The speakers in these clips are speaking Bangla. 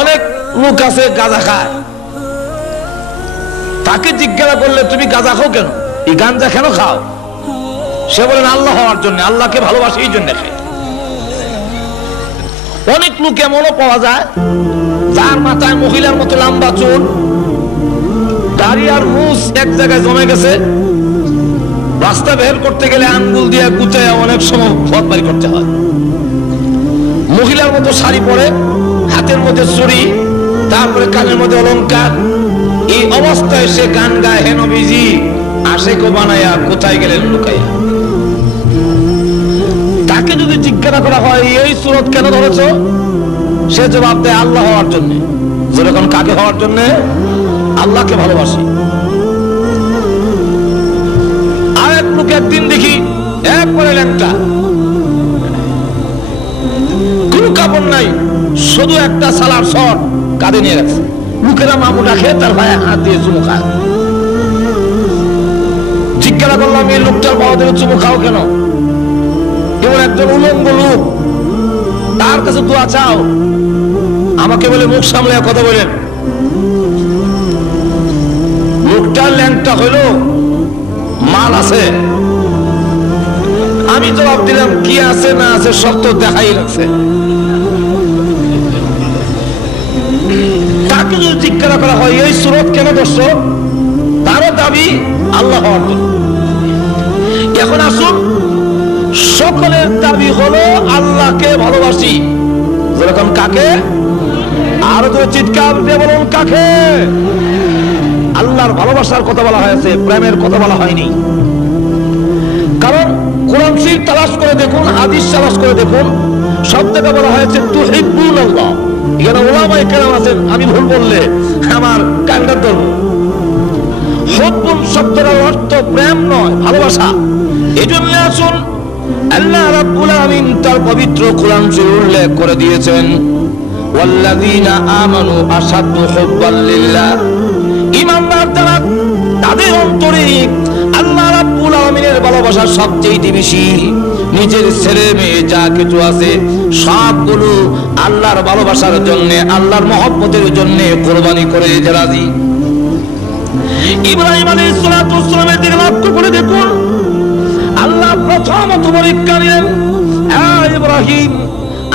অনেক লোক আছে গাঁজা খায়, তাকে জিজ্ঞাসা করলে তুমি গাঁজা খাও কেন, এই গাঁজা কেন খাও? সে বলেন আল্লাহ হওয়ার জন্য, আল্লাহকে ভালোবাসে এই জন্য খায়। অনেক লোক এমনও পাওয়া যায় যার মাথায় মহিলার মতো লম্বা চুল, দাড়ি আর মুছ এক জায়গায় জমে গেছে, রাস্তা বের করতে গেলে আঙ্গুল দিয়ে গুচায় অনেক সময় পথ বাড়ি করতে হয়। মহিলার মতো শাড়ি পরে, হাতের মধ্যে চুড়ি, তারপরে কানের মধ্যে অলংকার, এই অবস্থায় সে গান গায় হে নবীজি আশেকো বানায়া কোথায় গেলেন লুকাইয়া। তাকে যদি জিজ্ঞাসা করা হয় এই সুরত কেন ধরেছ, সে জবাব দেয় আল্লাহ হওয়ার জন্য। যেরকম কাকে হওয়ার জন্য? আল্লাহকে ভালোবাসি। আর এক লোক একদিন দেখি একবারে ল্যাংটা, কোনো কাপড় নাই, শুধু একটা সালার শট কাঁধে নিয়ে গেছে। লোকেরা মামু ডাকে, তার ভাই হাত দিয়ে চুমু খায়। জিজ্ঞাসা করলাম এই লোকটার বাবাদের চুমু খাও কেন? এবার একজন উলঙ্গ লোক, তার কাছে দোয়া চাও। আমাকে বলে মুখ সামলে কথা বলেন। লোকটার ল্যাংটা হইল মাল আছে। আমি জবাব দিলাম কি আছে না আছে সব তো দেখাই রাখছে। তাকে যদি জিজ্ঞাসা করা হয় এই সুরত কেন ধরছ, তারও দাবি আল্লাহ হওয়ার জন্য। এখন আসুন, সকলের দাবি হলো আল্লাহকে ভালোবাসি। যেরকম কাকে? আরো তো চিৎকার দিয়ে বলুন কাকে? আল্লাহর ভালোবাসার কথা বলা হয়েছে, প্রেমের কথা বলা হয়নি। কারণ কোরআন শরীফ তালাশ করে দেখুন, হাদিস তালাশ করে দেখুন, সব থেকে বলা হয়েছে তুহিব্বুনাল্লাহ। এখানে ওলামায়ে কেরাম আছেন, আমি ভুল বললে আমার কান্না ধরব। হুব্বুন শব্দের অর্থ প্রেম নয়, ভালোবাসা। এই জন্য আসুন আল্লাহ রাব্বুল আলামিন তার পবিত্র কোরআন শরীফে উল্লেখ করে দিয়েছেন ওয়াল্লাযীনা আমানু আশাদ্দু হুব্বান লিল্লাহ। ঈমানদার যারা, তাদের অন্তরে আল্লাহ রাব্বুল আলামিনের ভালোবাসা সবচেয়ে বেশি। নিজের ছেলে মেয়ে যা কিছু আছে সবগুলো আল্লাহর ভালোবাসার জন্য, আল্লাহর মহব্বতের জন্য কুরবানি করে যেতে রাজি। ইব্রাহিম আলাইহিস সালাতু ওয়াস সালামের দিকে লক্ষ্য করে দেখুন, আল্লাহ প্রথমত পরীক্ষা নিলেন, ইব্রাহিম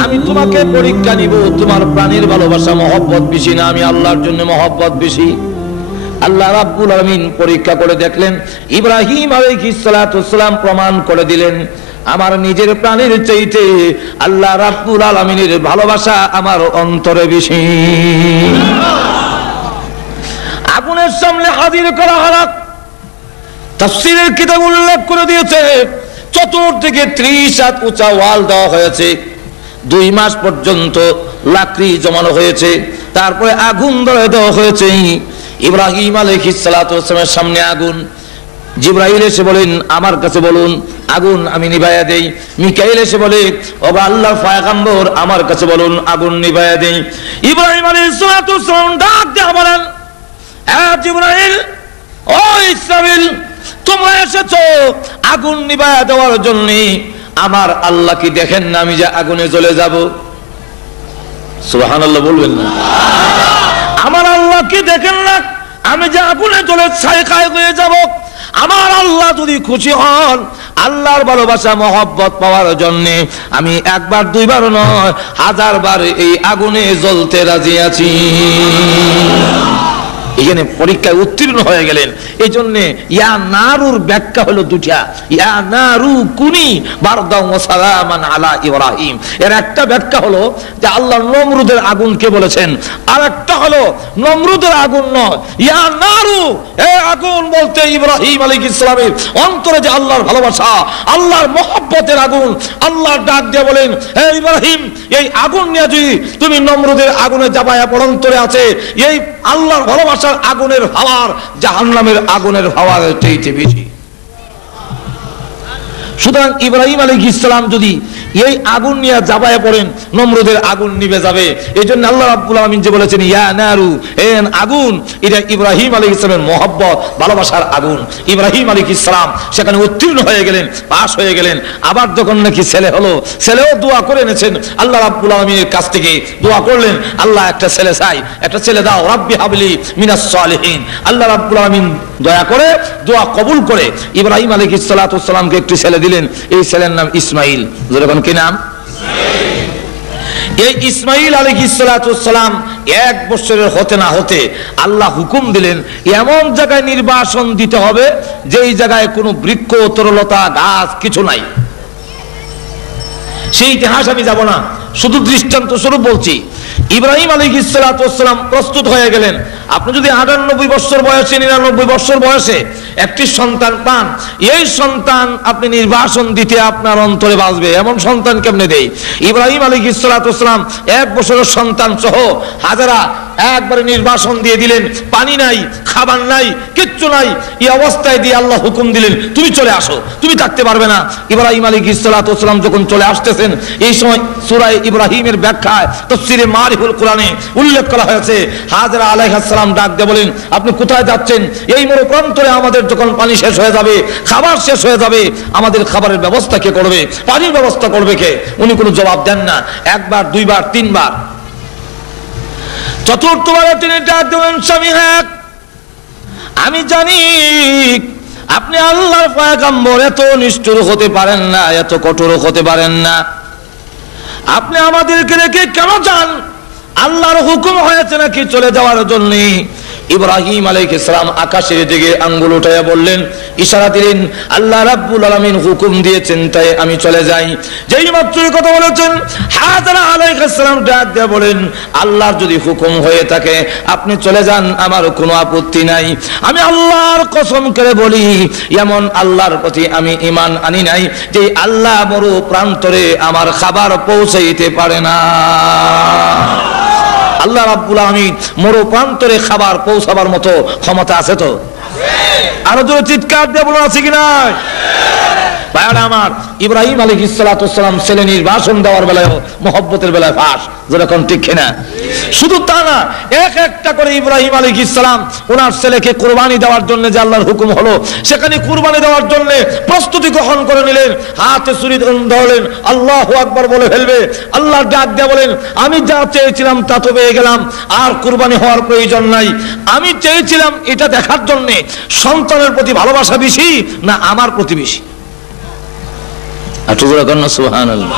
আমি তোমাকে পরীক্ষা নিব, তোমার প্রাণের ভালোবাসা মহব্বত বেশি না আমি আল্লাহর জন্য মহব্বত বেশি? আল্লাহ রাব্বুল আলামিন পরীক্ষা করে দেখলেন, ইব্রাহিম আলাইহিস সালাতু ওয়াস সালাম প্রমাণ করে দিলেন আমার নিজের প্রাণের চাইতে আল্লাহ রাব্বুল আলামিনের ভালোবাসা আমার অন্তরে বেশি। আগুনের সামনে হাজির করা হলো। তাফসীরের কিতাব উল্লেখ করে দিয়েছে চতুর্দিকে 30 হাত উঁচা ওয়াল দেওয়া হয়েছে, 2 মাস পর্যন্ত লাকড়ি জমানো হয়েছে, তারপরে আগুন ধরে দেওয়া হয়েছে। ইব্রাহিম আলাইহিস সালাতু ওয়াস সালামের সামনে আগুন। জিবরাইল এসে বলেন আমার কাছে বলুন, আগুন আমি নিভাইয়া দেই। মিকাইল এসে বলে ও আল্লাহর পয়গম্বর আমার কাছে বলুন, আগুন নিভাইয়া দেই। ইব্রাহিম আলাইহিস সালাতু ওয়াস সালাম ডাক দিয়ে বলেন, জিবরাইল ও ইসরাফিল তোমরা এসেছো আগুন নিভাইয়া দেওয়ার জন্য, আমার আল্লাহ কি দেখেন না আমি যে আগুনে জ্বলে যাব? সুবহানাল্লাহ বলবেন না? আমার আল্লাহ কি দেখেন না আমি যে আগুনে জ্বলে ছাই হয়ে যাব? আমার আল্লাহ যদি খুশি হন, আল্লাহর ভালোবাসা মহব্বত পাওয়ার জন্য আমি একবার দুইবার নয় 1000 বার এই আগুনে জ্বলতে রাজি আছি। এখানে পরীক্ষায় উত্তীর্ণ হয়ে গেলেন। এই জন্য ইয়া নারুর ব্যাখ্যা হলো দুটা, ইয়া নারু কুনি বারদাও ওয়া সালামান আলা ইব্রাহিম। এর একটা ব্যাখ্যা হলো যে আল্লাহ নমরুদের আগুনকে বলেছেন, আর একটা হলো নমরুদের আগুন নয়, ইয়া নারু এই আগুন বলতে ইব্রাহিম আলাইহিস সালামের অন্তরে যে আল্লাহর ভালোবাসা, আল্লাহর মহব্বতের আগুন। আল্লাহ ডাক দিয়ে বলেন, হে ইব্রাহিম এই আগুন নিয়ে যদি তুমি নমরুদের আগুনে জাবায়া পড়ন্তরে আছে, এই আল্লাহর ভালোবাসা আগুনের হাওয়ার জাহান্নামের আগুনের হাওয়ার চাইতে বেশি। সুতরাং ইব্রাহিম আলাইহিস সালাম যদি এই আগুন নিয়ে জাবায়ে পড়েন, নমরুদের আগুন নিভে যাবে। এই জন্য আল্লাহ রাব্বুল আলামিন যে বলেছেন ইয়া নারু, এ আগুন, এটা ইব্রাহিম আলাইহিস সালামের মহব্বত, ভালোবাসার আগুন। ইব্রাহিম আলাইহিস সালাম সেখানে উত্তীর্ণ হয়ে গেলেন, পাশ হয়ে গেলেন। আবার যখন নাকি ছেলে হলো, ছেলেও দোয়া করে এনেছেন আল্লাহ রাব্বুল আলামিনের কাছ থেকে, দোয়া করলেন আল্লাহ একটা ছেলে চাই, একটা ছেলে দাও, রাব্বি হাবলি মিনাস সালিহিন। আল্লাহ রাব্বুল আলামিন দয়া করে দোয়া কবুল করে ইব্রাহিম আলাইহিস সালাতু ওয়াস সালামকে একটি ছেলে দিলেন। এই ছেলের নাম ইসমাইল। যেরকম কি নাম? এই ইসমাইল আলাইহিস সালাতু ওয়াস সালাম 1 বছরের হতে না হতে আল্লাহ হুকুম দিলেন এমন জায়গায় নির্বাসন দিতে হবে যেই জায়গায় কোনো বৃক্ষ, তরলতা, গাছ কিছু নাই। সেই ইতিহাস আমি যাব না, শুধু দৃষ্টান্ত স্বরূপ বলছি। ইব্রাহিম আলাইহিস সালাতু ওয়াস সালাম প্রস্তুত হয়ে গেলেন। আপনি যদি 98 বছর বয়সে, 99 বছর বয়সে একটি সন্তান পান, এই সন্তান আপনি নির্বাসন দিতে আপনার অন্তরে বাজবে, এমন সন্তান কেমনে দেই? ইব্রাহিম আলাইহিস সালাতু ওয়াস সালাম 1 বছরের সন্তান সহ হাজারা একবারে নির্বাসন দিয়ে দিলেন। পানি নাই, খাবার নাই, কিচ্ছু নাই। এই অবস্থায় দিয়ে আল্লাহ হুকুম দিলেন তুমি চলে আসো, তুমি থাকতে পারবে না। ইব্রাহিম আলাইহিস সালাতু ওয়াস সালাম যখন চলে আসতেছেন, এই সময় সূরা ইব্রাহিমের ব্যাখ্যায় তাফসীরে মারিফুল কোরআনে উল্লেখ করা হয়েছে হাজরা আলাইহিস সালাম ডাক দিয়ে বলেন আপনি কোথায় যাচ্ছেন? এই মরুপ্রান্তরে আমাদের যখন পানি শেষ হয়ে যাবে, খাবার শেষ হয়ে যাবে, আমাদের খাবারের ব্যবস্থা কে করবে? পানির ব্যবস্থা করবে কে? উনি কোনো জবাব দেন না। 1 বার, 2 বার, 3 বার, চতুর্থবারে তিনি ডাক দেবেন স্বামী হ্যাঁ আমি জানি আপনি আল্লাহর পয়গম্বর, এত নিষ্ঠুর হতে পারেন না, এত কঠোর হতে পারেন না। আপনি আমাদেরকে রেখে কেন যান? আল্লাহর হুকুম হয়েছে নাকি চলে যাওয়ার জন্য? ইব্রাহিম আলাইহিস সালাম আকাশের দিকে আঙ্গুল উঠাইয়া বললেন, ইশারা দিলেন আল্লাহ রাব্বুল আলামিন হুকুম দিয়েছেন তাই আমি চলে যাই। যেই মাত্র কথা বলেছেন হাজরা আলাইহিস সালাম ডাক দিয়ে বলেন আল্লাহর যদি হুকুম হয়ে থাকে আপনি চলে যান, আমার কোনো আপত্তি নাই। আমি আল্লাহর কসম করে বলি এমন আল্লাহর প্রতি আমি ঈমান আনি নাই যে আল্লাহ মরু প্রান্তরে আমার খাবার পৌঁছাইতে পারে না। আল্লাহ রাব্বুল আলামিন মরু প্রান্তরে খাবার পৌঁছাবার মতো ক্ষমতা আছে তো? আরো জোরে চিৎকার দিয়ে বলুন আছে কি নাই? ভাইরা আমার, ইব্রাহিম আলাইহিস সালাতু ওয়াস সালাম ছেলে নির্বাসন দেওয়ার বেলায়, মহব্বতের বেলায় ফাঁস, যেরকম ঠিক কিনা? শুধু তা না, এক একটা করে ইব্রাহিম আলাইহিস সালাম ওনার ছেলেকে কুরবানি দেওয়ার জন্য যে আল্লাহর হুকুম হলো, সেখানে কুরবানি দেওয়ার জন্য প্রস্তুতি গ্রহণ করে নিলেন। হাতে ছুরি ধরলেন, আল্লাহু আকবার বলে ফেলবে। আল্লাহ ডাক দিয়ে বলেন আমি যা চেয়েছিলাম তা তো পেয়ে গেলাম, আর কুরবানি হওয়ার প্রয়োজন নাই। আমি চেয়েছিলাম এটা দেখার জন্য সন্তানের প্রতি ভালোবাসা বেশি না আমার প্রতি বেশি। সুবহানাল্লাহ।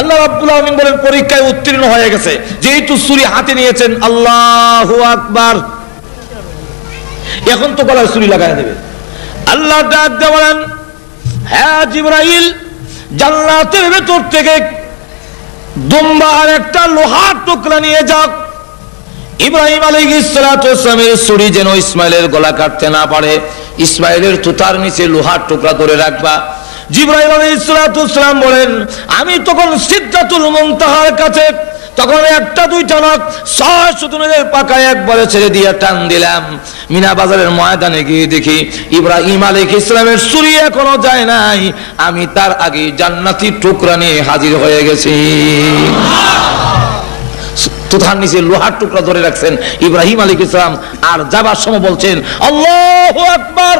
আল্লাহ রাব্বুল আলামিন বলেন পরীক্ষায় উত্তীর্ণ হয়ে গেছে, যেহেতু ছুরি হাতে নিয়েছেন, আল্লাহু আকবার, এখন তো গলায় ছুরি লাগায় দেবে। আল্লাহ ডাক দিয়ে বলেন হ্যাঁ জিবরাইল, জান্নাতের ভেতর থেকে দুম্বার একটা লোহার টুকরা নিয়ে যাও। ইব্রাহিম আলাইহিস সালাতু ওয়াস সালামের ছুরি যেন ইসমাইলের গলা কাটতে না পারে, ইসমাইলের তুতার নিচে লোহার টুকরা ধরে রাখবা। জিবরাইল আলাইহিস সালাতু ওয়াস সালাম বলেন আমি তখন সিদরাতুল মুনতাহার কাছে, তখন একটা দুইটা নয় 6 শতানের পাকায় একবারে ছেড়ে দিয়ে টান দিলাম। মিনা বাজারের ময়দানে গিয়ে দেখি ইব্রাহিম আলাইহিস সালামের ছুরি এখনো যায় নাই, আমি তার আগে জান্নাতি টুকরা নিয়ে হাজির হয়ে গেছি। তুতার নিচে লোহার টুকরা ধরে রাখছেন ইব্রাহিম আলাইহিস সালাম, আর যাবার সময় বলছেন আল্লাহু আকবার।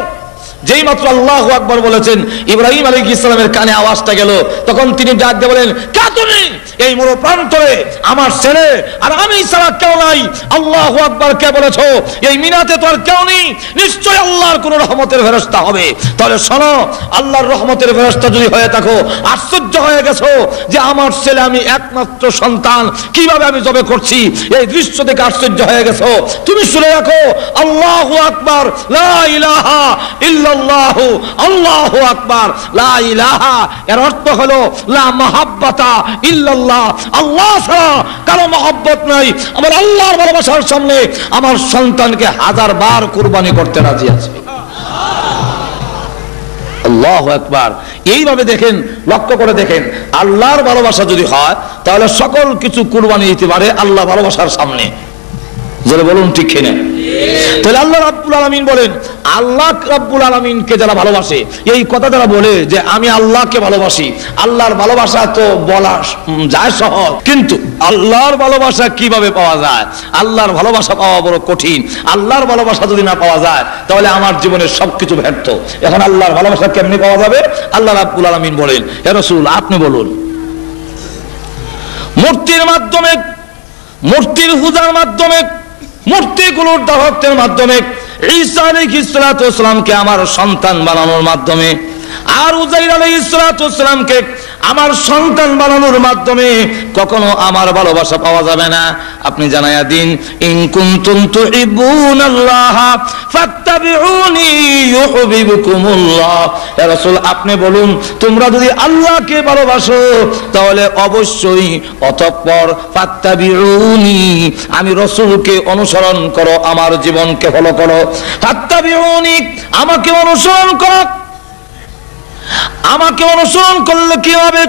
যেই মাত্র আল্লাহু আকবার বলেছেন, ইব্রাহিম আলাইহিস সালামের কানে আওয়াজটা গেল, তখন তিনি ডাক দিয়ে বলেন কে তুমি? এই মরু প্রান্তরে আমার ছেলে আর আমি ছাড়া কেউ নাই। আল্লাহু আকবার কে বলেছো? এই মিনাতে তো আর কেউ নেই, নিশ্চয় আল্লাহর কোন রহমতের ফেরেশতা হবে। তাহলে শোনো, আল্লাহর রহমতের ফেরেশতা যদি হয়ে থাকো, আশ্চর্য হয়ে গেছো যে আমার ছেলে, আমি একমাত্র সন্তান, কিভাবে আমি জবে করছি, এই দৃশ্য দেখে আশ্চর্য হয়ে গেছো। তুমি শুনে রাখো আল্লাহু আকবার, লা ইলাহা ইল্লাল্লাহু, আল্লাহু আকবার, লা ইলাহা, এর অর্থ হলো লা মাহাব্বাতা ইল্লাল্লাহ, আল্লাহ ছাড়া কারো মহব্বত নাই। আমার আল্লাহর ভালোবাসার সামনে আমার সন্তানকে 1000 বার কুরবানি করতে রাজি আছে। আল্লাহু আকবার। এইভাবে দেখেন, লক্ষ্য করে দেখেন, আল্লাহর ভালোবাসা যদি হয় তাহলে সকল কিছু কুরবানি দিতে পারে আল্লাহ ভালোবাসার সামনে। যারা বলুন ঠিক কিনা? তাহলে আল্লাহ রাব্বুল আলামিন বলেন, আল্লাহ রাব্বুল আলামিনকে যারা ভালোবাসে, এই কথা যারা বলে যে আমি আল্লাহকে ভালোবাসি, আল্লাহর ভালোবাসা তো বলা যায় সহজ, কিন্তু আল্লাহর ভালোবাসা কিভাবে পাওয়া যায়? আল্লাহর ভালোবাসা পাওয়া বড় কঠিন। আল্লাহর ভালোবাসা যদি না পাওয়া যায় তাহলে আমার জীবনের সবকিছু ব্যর্থ। এখন আল্লাহর ভালোবাসা কেমনি পাওয়া যাবে? আল্লাহ রাব্বুল আলামিন বলেন, হে রাসূল আপনি বলুন, মূর্তির মাধ্যমে, মূর্তির পূজার মাধ্যমে, মূর্তিগুলোর দাহত্যের মাধ্যমে, ঈসা আলাইহিস সালাতু ওয়াস সালামকে আমার সন্তান বানানোর মাধ্যমে, আর উযাইর আলাইহিস সালাতু ওয়াস সালামকে আমার সন্তান বানানোর মাধ্যমে কখনো আমার ভালোবাসা পাওয়া যাবে না। আপনি জানায়া দিন, ইন কুনতুম তুহিব্বুনাল্লাহ ফাত্তাবিউনি ইউহিব্বুকুমুল্লাহ। হে রাসূল আপনি বলুন, তোমরা যদি আল্লাহকে ভালোবাসো তাহলে অবশ্যই অতঃপর ফাত্তাবিউনি, আমি রাসূলকে অনুসরণ করো, আমার জীবনকে ফলো করো। ফাত্তাবিউনি, আমাকে অনুসরণ করো। আমাকে অনুসরণ করলে কি হবে?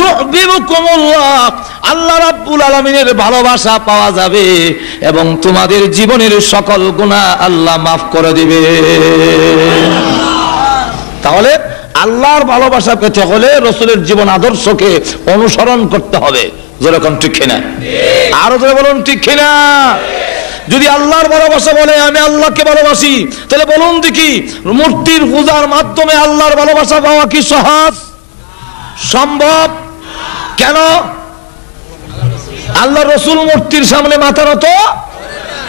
ইউহিব্বুকুমুল্লাহ, আল্লাহ রাব্বুল আলামিনের ভালোবাসা পাওয়া যাবে এবং তোমাদের জীবনের সকল গুনাহ আল্লাহ মাফ করে দিবে। তাহলে আল্লাহর ভালোবাসা পেতে হলে রাসূলের জীবন আদর্শকে অনুসরণ করতে হবে। যেরকম ঠিক কিনা? আরো জোরে বলুন ঠিক কিনা? যদি আল্লাহর ভালোবাসা বলে আমি আল্লাহকে ভালোবাসি, তাহলে বলুন দেখি মূর্তির পূজার মাধ্যমে আল্লাহর ভালোবাসা পাওয়া কি সহজ? সম্ভব? কেন? আল্লাহ রাসূল মূর্তির সামনে মাথা নত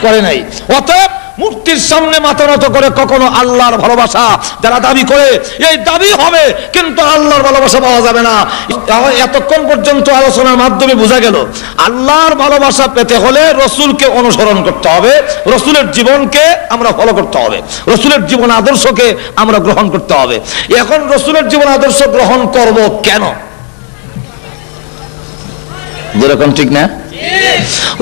করে নাই। অতএব মূর্তির সামনে মাথা নত করে কখনো আল্লাহর ভালোবাসা যারা দাবি করে, এই দাবি হবে কিন্তু আল্লাহর ভালোবাসা পাওয়া যাবে না। এতক্ষণ পর্যন্ত আলোচনার মাধ্যমে বোঝা গেল আল্লাহর ভালোবাসা পেতে হলে রাসূলকে অনুসরণ করতে হবে, রাসূলের জীবনকে আমরা ফলো করতে হবে, রাসূলের জীবন আদর্শকে আমরা গ্রহণ করতে হবে। এখন রাসূলের জীবন আদর্শ গ্রহণ করব কেন? যেরকম ঠিক না?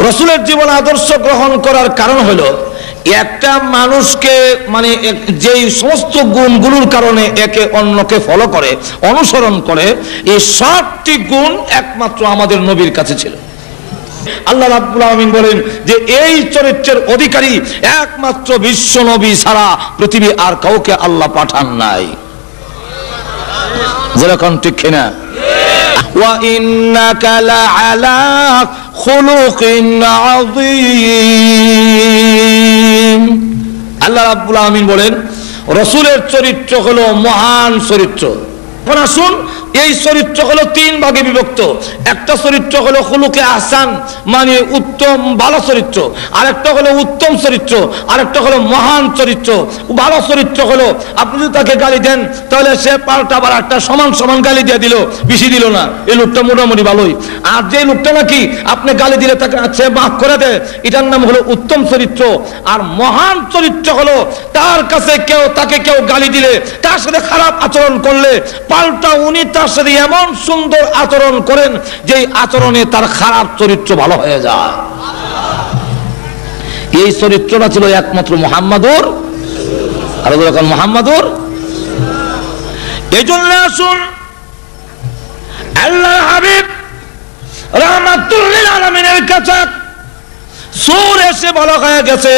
রাসূলের জীবন আদর্শ গ্রহণ করার কারণ হলো, একটা মানুষকে মানে যেই সমস্ত গুণগুলোর কারণে একে অন্যকে ফলো করে, অনুসরণ করে, এই সবটি গুণ একমাত্র আমাদের নবীর কাছে ছিল। আল্লাহ রাব্বুল আলামিন বলেন যে এই চরিত্রের অধিকারী একমাত্র বিশ্ব নবী ছাড়া পৃথিবী আর কাউকে আল্লাহ পাঠান নাই। যেরকম ঠিক কিনা? ওয়া ইন্নাকা লাআলা খুলুকিন আযীম। আল্লাহ রাব্বুল আলামিন বলেন রাসূলের চরিত্র হলো মহান চরিত্র। এখন আসুন, এই চরিত্র হলো তিন ভাগে বিভক্ত। একটা চরিত্র হলো খুলুকে আহসান, মানে উত্তম ভালো চরিত্র, আরেকটা হলো উত্তম চরিত্র, আরেকটা হলো মহান চরিত্র। ভালো চরিত্র হলো আপনি যদি তাকে গালি দেন তাহলে সে পাল্টা আবার একটা সমান সমান গালি দিয়ে দিল, বেশি দিল না, এই লোকটা মোটামুটি ভালোই। আর যে লোকটা নাকি আপনি গালি দিলে তাকে সে মাফ করে দেয়, এটার নাম হলো উত্তম চরিত্র। আর মহান চরিত্র হলো তার কাছে তাকে কেউ গালি দিলে, তার সাথে খারাপ আচরণ করলে পাল্টা উনি তার সাথে এমন সুন্দর আচরণ করেন যে আচরণে তার খারাপ চরিত্র ভালো হয়ে যায়। এই চরিত্রটা ছিল একমাত্র মুহাম্মাদুর, আর যখন মুহাম্মাদুর। এই জন্য আসুন আল্লাহর হাবিব রাহমাতুল লিল আলামিনের কাছে সূর এসে বলা হয়ে গেছে,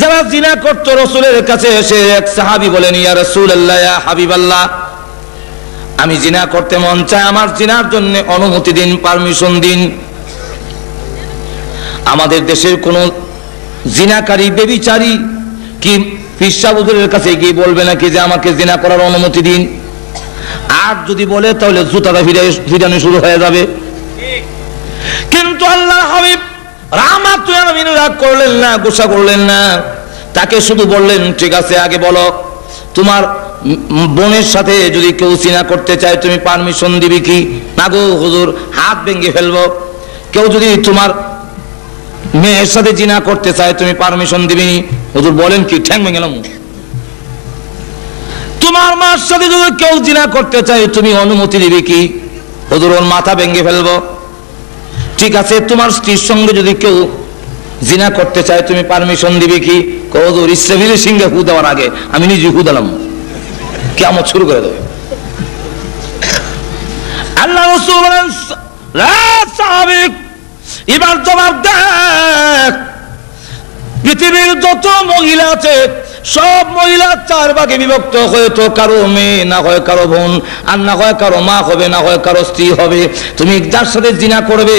যারা জিনা করত রাসূলের কাছে এসে এক সাহাবী বলেন, ইয়া রাসূলুল্লাহ, ইয়া হাবিবাল্লাহ, আমি জিনা করতে মন চায়, আমার জিনার জন্য অনুমতি দিন, পারমিশন দিন। আমাদের দেশের কোন জিনাকারী বেবিচারী কি পীর সাহেব হুজুরের কাছে গিয়ে বলবে নাকি যে আমাকে জিনা করার অনুমতি দিন? আর যদি বলে তাহলে জুতাটা ফিরানো শুরু হয়ে যাবে। কিন্তু আল্লাহর হাবিব রাহমাতুল লিল আলামিন রাগ করলেন না, গুসা করলেন না, তাকে শুধু বললেন, ঠিক আছে আগে বলো তোমার বোনের সাথে যদি কেউ জিনা করতে চায় তুমি পারমিশন দিবি কি? না গো হুজুর, হাত ভেঙে ফেলবো। কেউ যদি তোমার মেয়ের সাথে জিনা করতে চায় তুমি পারমিশন দিবি? হুজুর বলেন কি, ঠ্যাং ভেঙে গেলাম। তোমার মার সাথে যদি কেউ জিনা করতে চায় তুমি অনুমতি দিবি কি? হুজুর ওর মাথা ভেঙে ফেলবো। ঠিক আছে, তোমার স্ত্রীর সঙ্গে যদি কেউ জিনা করতে চায় তুমি পারমিশন দিবি কি? হুজুর ইসরাফিলের সিংহে ফু দেওয়ার আগে আমি নিজে ফু দিলাম, কিয়ামত শুরু করে দেবে। আল্লাহ রাসূল বলেন, এবার জবাব দেখ, পৃথিবীর যত মহিলা আছে সব মহিলা 4 ভাগে বিভক্ত, হয়তো কারো মেয়ে, না হয় কারো বোন, আর না হয় কারো মা হবে, না হয় কারো স্ত্রী হবে। তুমি যার সাথে জিনা করবে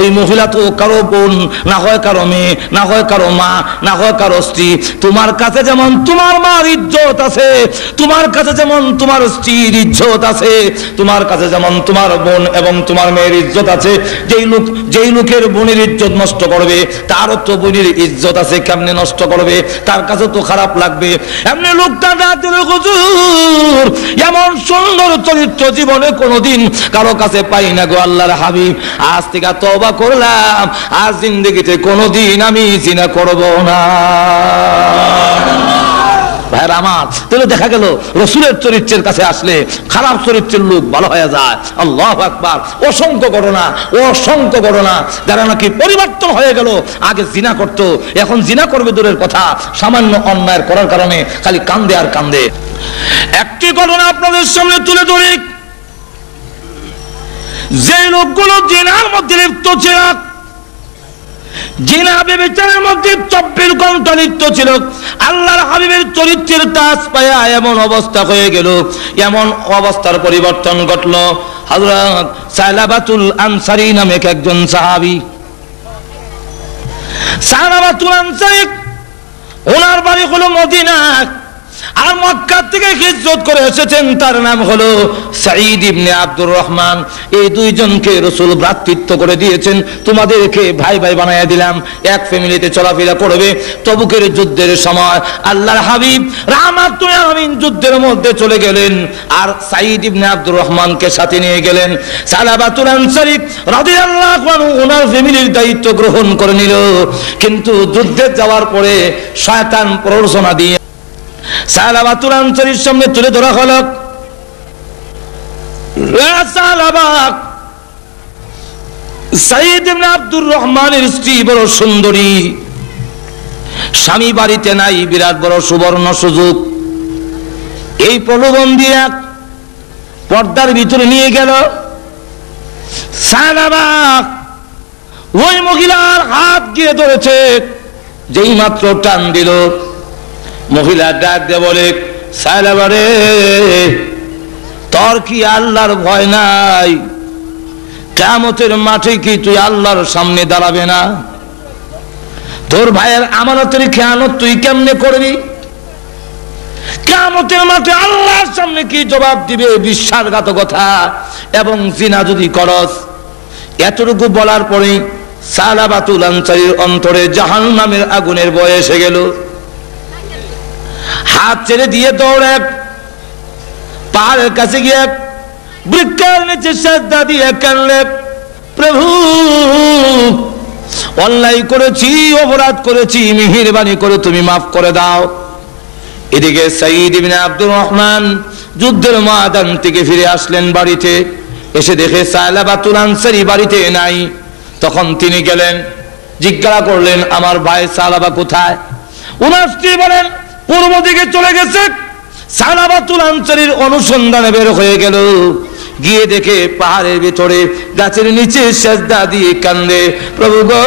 ওই মহিলা তো কারো বোন, না হয় কারো মেয়ে, না হয় কারো মা, না হয় কারো স্ত্রী। তোমার কাছে যেমন তোমার মার ইজ্জত আছে, তোমার কাছে যেমন তোমার স্ত্রীর ইজ্জত আছে, তোমার কাছে যেমন তোমার বোন এবং তোমার মেয়ের ইজ্জত আছে। যেই লোকের বোনের ইজ্জত নষ্ট করবে তারও তো বোনের ইজ্জত আছে, কেমনে নষ্ট করবে? তার কাছে তো খারাপ লাগবে। এমনি লোকটা দিল, হুজুর এমন সুন্দর চরিত্র জীবনে কোনোদিন কারো কাছে পাই না গো আল্লাহর হাবিব, আজ থেকে তওবা করলাম, আজ জিন্দেগিতে কোনোদিন আমি জিনা করব না। ভাইরা আমার, তাহলে দেখা গেল রসুলের চরিত্রের কাছে আসলে খারাপ চরিত্রের লোক ভালো হয়ে যায়। আল্লাহু আকবার। অসংখ্য ঘটনা যারা নাকি পরিবর্তন হয়ে গেল, আগে জিনা করতো এখন জিনা করবে দূরের কথা, সামান্য অন্যায় করার কারণে খালি কান্দে আর কান্দে। একটি ঘটনা আপনাদের সামনে তুলে ধরি। যে লোকগুলো জিনার মধ্যে লিপ্ত ছিল, জিনা ব্যভিচারের মধ্যে 24 ঘন্টা লিপ্ত ছিল, আল্লাহর হাবিবের চরিত্রের তাজ পায়া এমন অবস্থা হয়ে গেল, এমন অবস্থার পরিবর্তন ঘটল। হযরত সালাবাতুল আনসারী নামে একজন সাহাবী, সালাবাতুল আনসারী, ওনার বাড়ি হলো মদিনা, আর মক্কা থেকে হিজরত করে এসেছেন, তার নাম হলো সাঈদ ইবনে আব্দুর রহমান। এই দুইজনকে রাসূল ভ্রাতৃত্ব করে দিয়েছেন, তোমাদেরকে ভাই ভাই বানায়া দিলাম, এক ফ্যামিলিতে চলাফেরা করবে। তবুকের যুদ্ধের সময় আল্লাহর হাবিব রাহমাতুল আলামিন যুদ্ধের মধ্যে চলে গেলেন, আর সাঈদ ইবনে আব্দুর রহমানকে সাথে নিয়ে গেলেন। সালাবাতুল আনসারী রাদিয়াল্লাহু আনহু ওনার ফ্যামিলির দায়িত্ব গ্রহণ করে নিল, কিন্তু যুদ্ধে যাওয়ার পরে শয়তান প্ররোচনা দিয়ে সালাবাতুল আনসারীর সামনে তুলে ধরা হলো, সাঈদ ইবনে আব্দুর রহমানের স্ত্রী বড় সুন্দরী, স্বামী বাড়িতে নাই, বিরাট বড় সুবর্ণ সুযোগ। এই প্রলোভন দিয়ে পর্দার ভিতরে নিয়ে গেল। সালাবা ওই মহিলার হাত গিয়ে ধরেছে, যেই মাত্র টান দিল, মহিলা ডাক দিয়ে বলে, সালাবা রে, তোর কি আল্লাহর ভয় নাই? কিয়ামতের মাঠে কি তুই আল্লাহর সামনে দাঁড়াবে না? তোর ভাইয়ের আমানতের খেয়ানত তুই কেমনে করবি? কিয়ামতের মাঠে আল্লাহর সামনে কি জবাব দিবে? বিশ্বাসঘাতকতা এবং জিনা যদি করস। এতটুকু বলার পরে সালাবাতুল আনসারীর অন্তরে জাহান্নামের আগুনের ভয় এসে গেল। হাত ছেড়ে দিয়ে দৌড়ে পাহাড়ের কাছে গিয়ে বৃক্ষের নিচে সিজদা দিয়ে কাঁদলে, প্রভু অন্যায় করেছি, অপরাধ করেছি, মেহেরবানি করে তুমি মাফ করে দাও। এদিকে সাঈদ ইবনে আব্দুর রহমান যুদ্ধের ময়দান থেকে ফিরে আসলেন বাড়িতে, এসে দেখে সালাবাতুল আনসারী বাড়িতে নাই। তখন তিনি গেলেন, জিজ্ঞাসা করলেন, আমার ভাই সালাবা কোথায়? ওনার স্ত্রী বলেন, পূর্ব দিকে চলে গেছে। সালাবাতুল আনসারীর অনুসন্ধানে বের হয়ে গেল, গিয়ে দেখে পাহাড়ের ভিতরে গাছের নিচে সিজদা দিয়ে কান্দে, প্রভু গো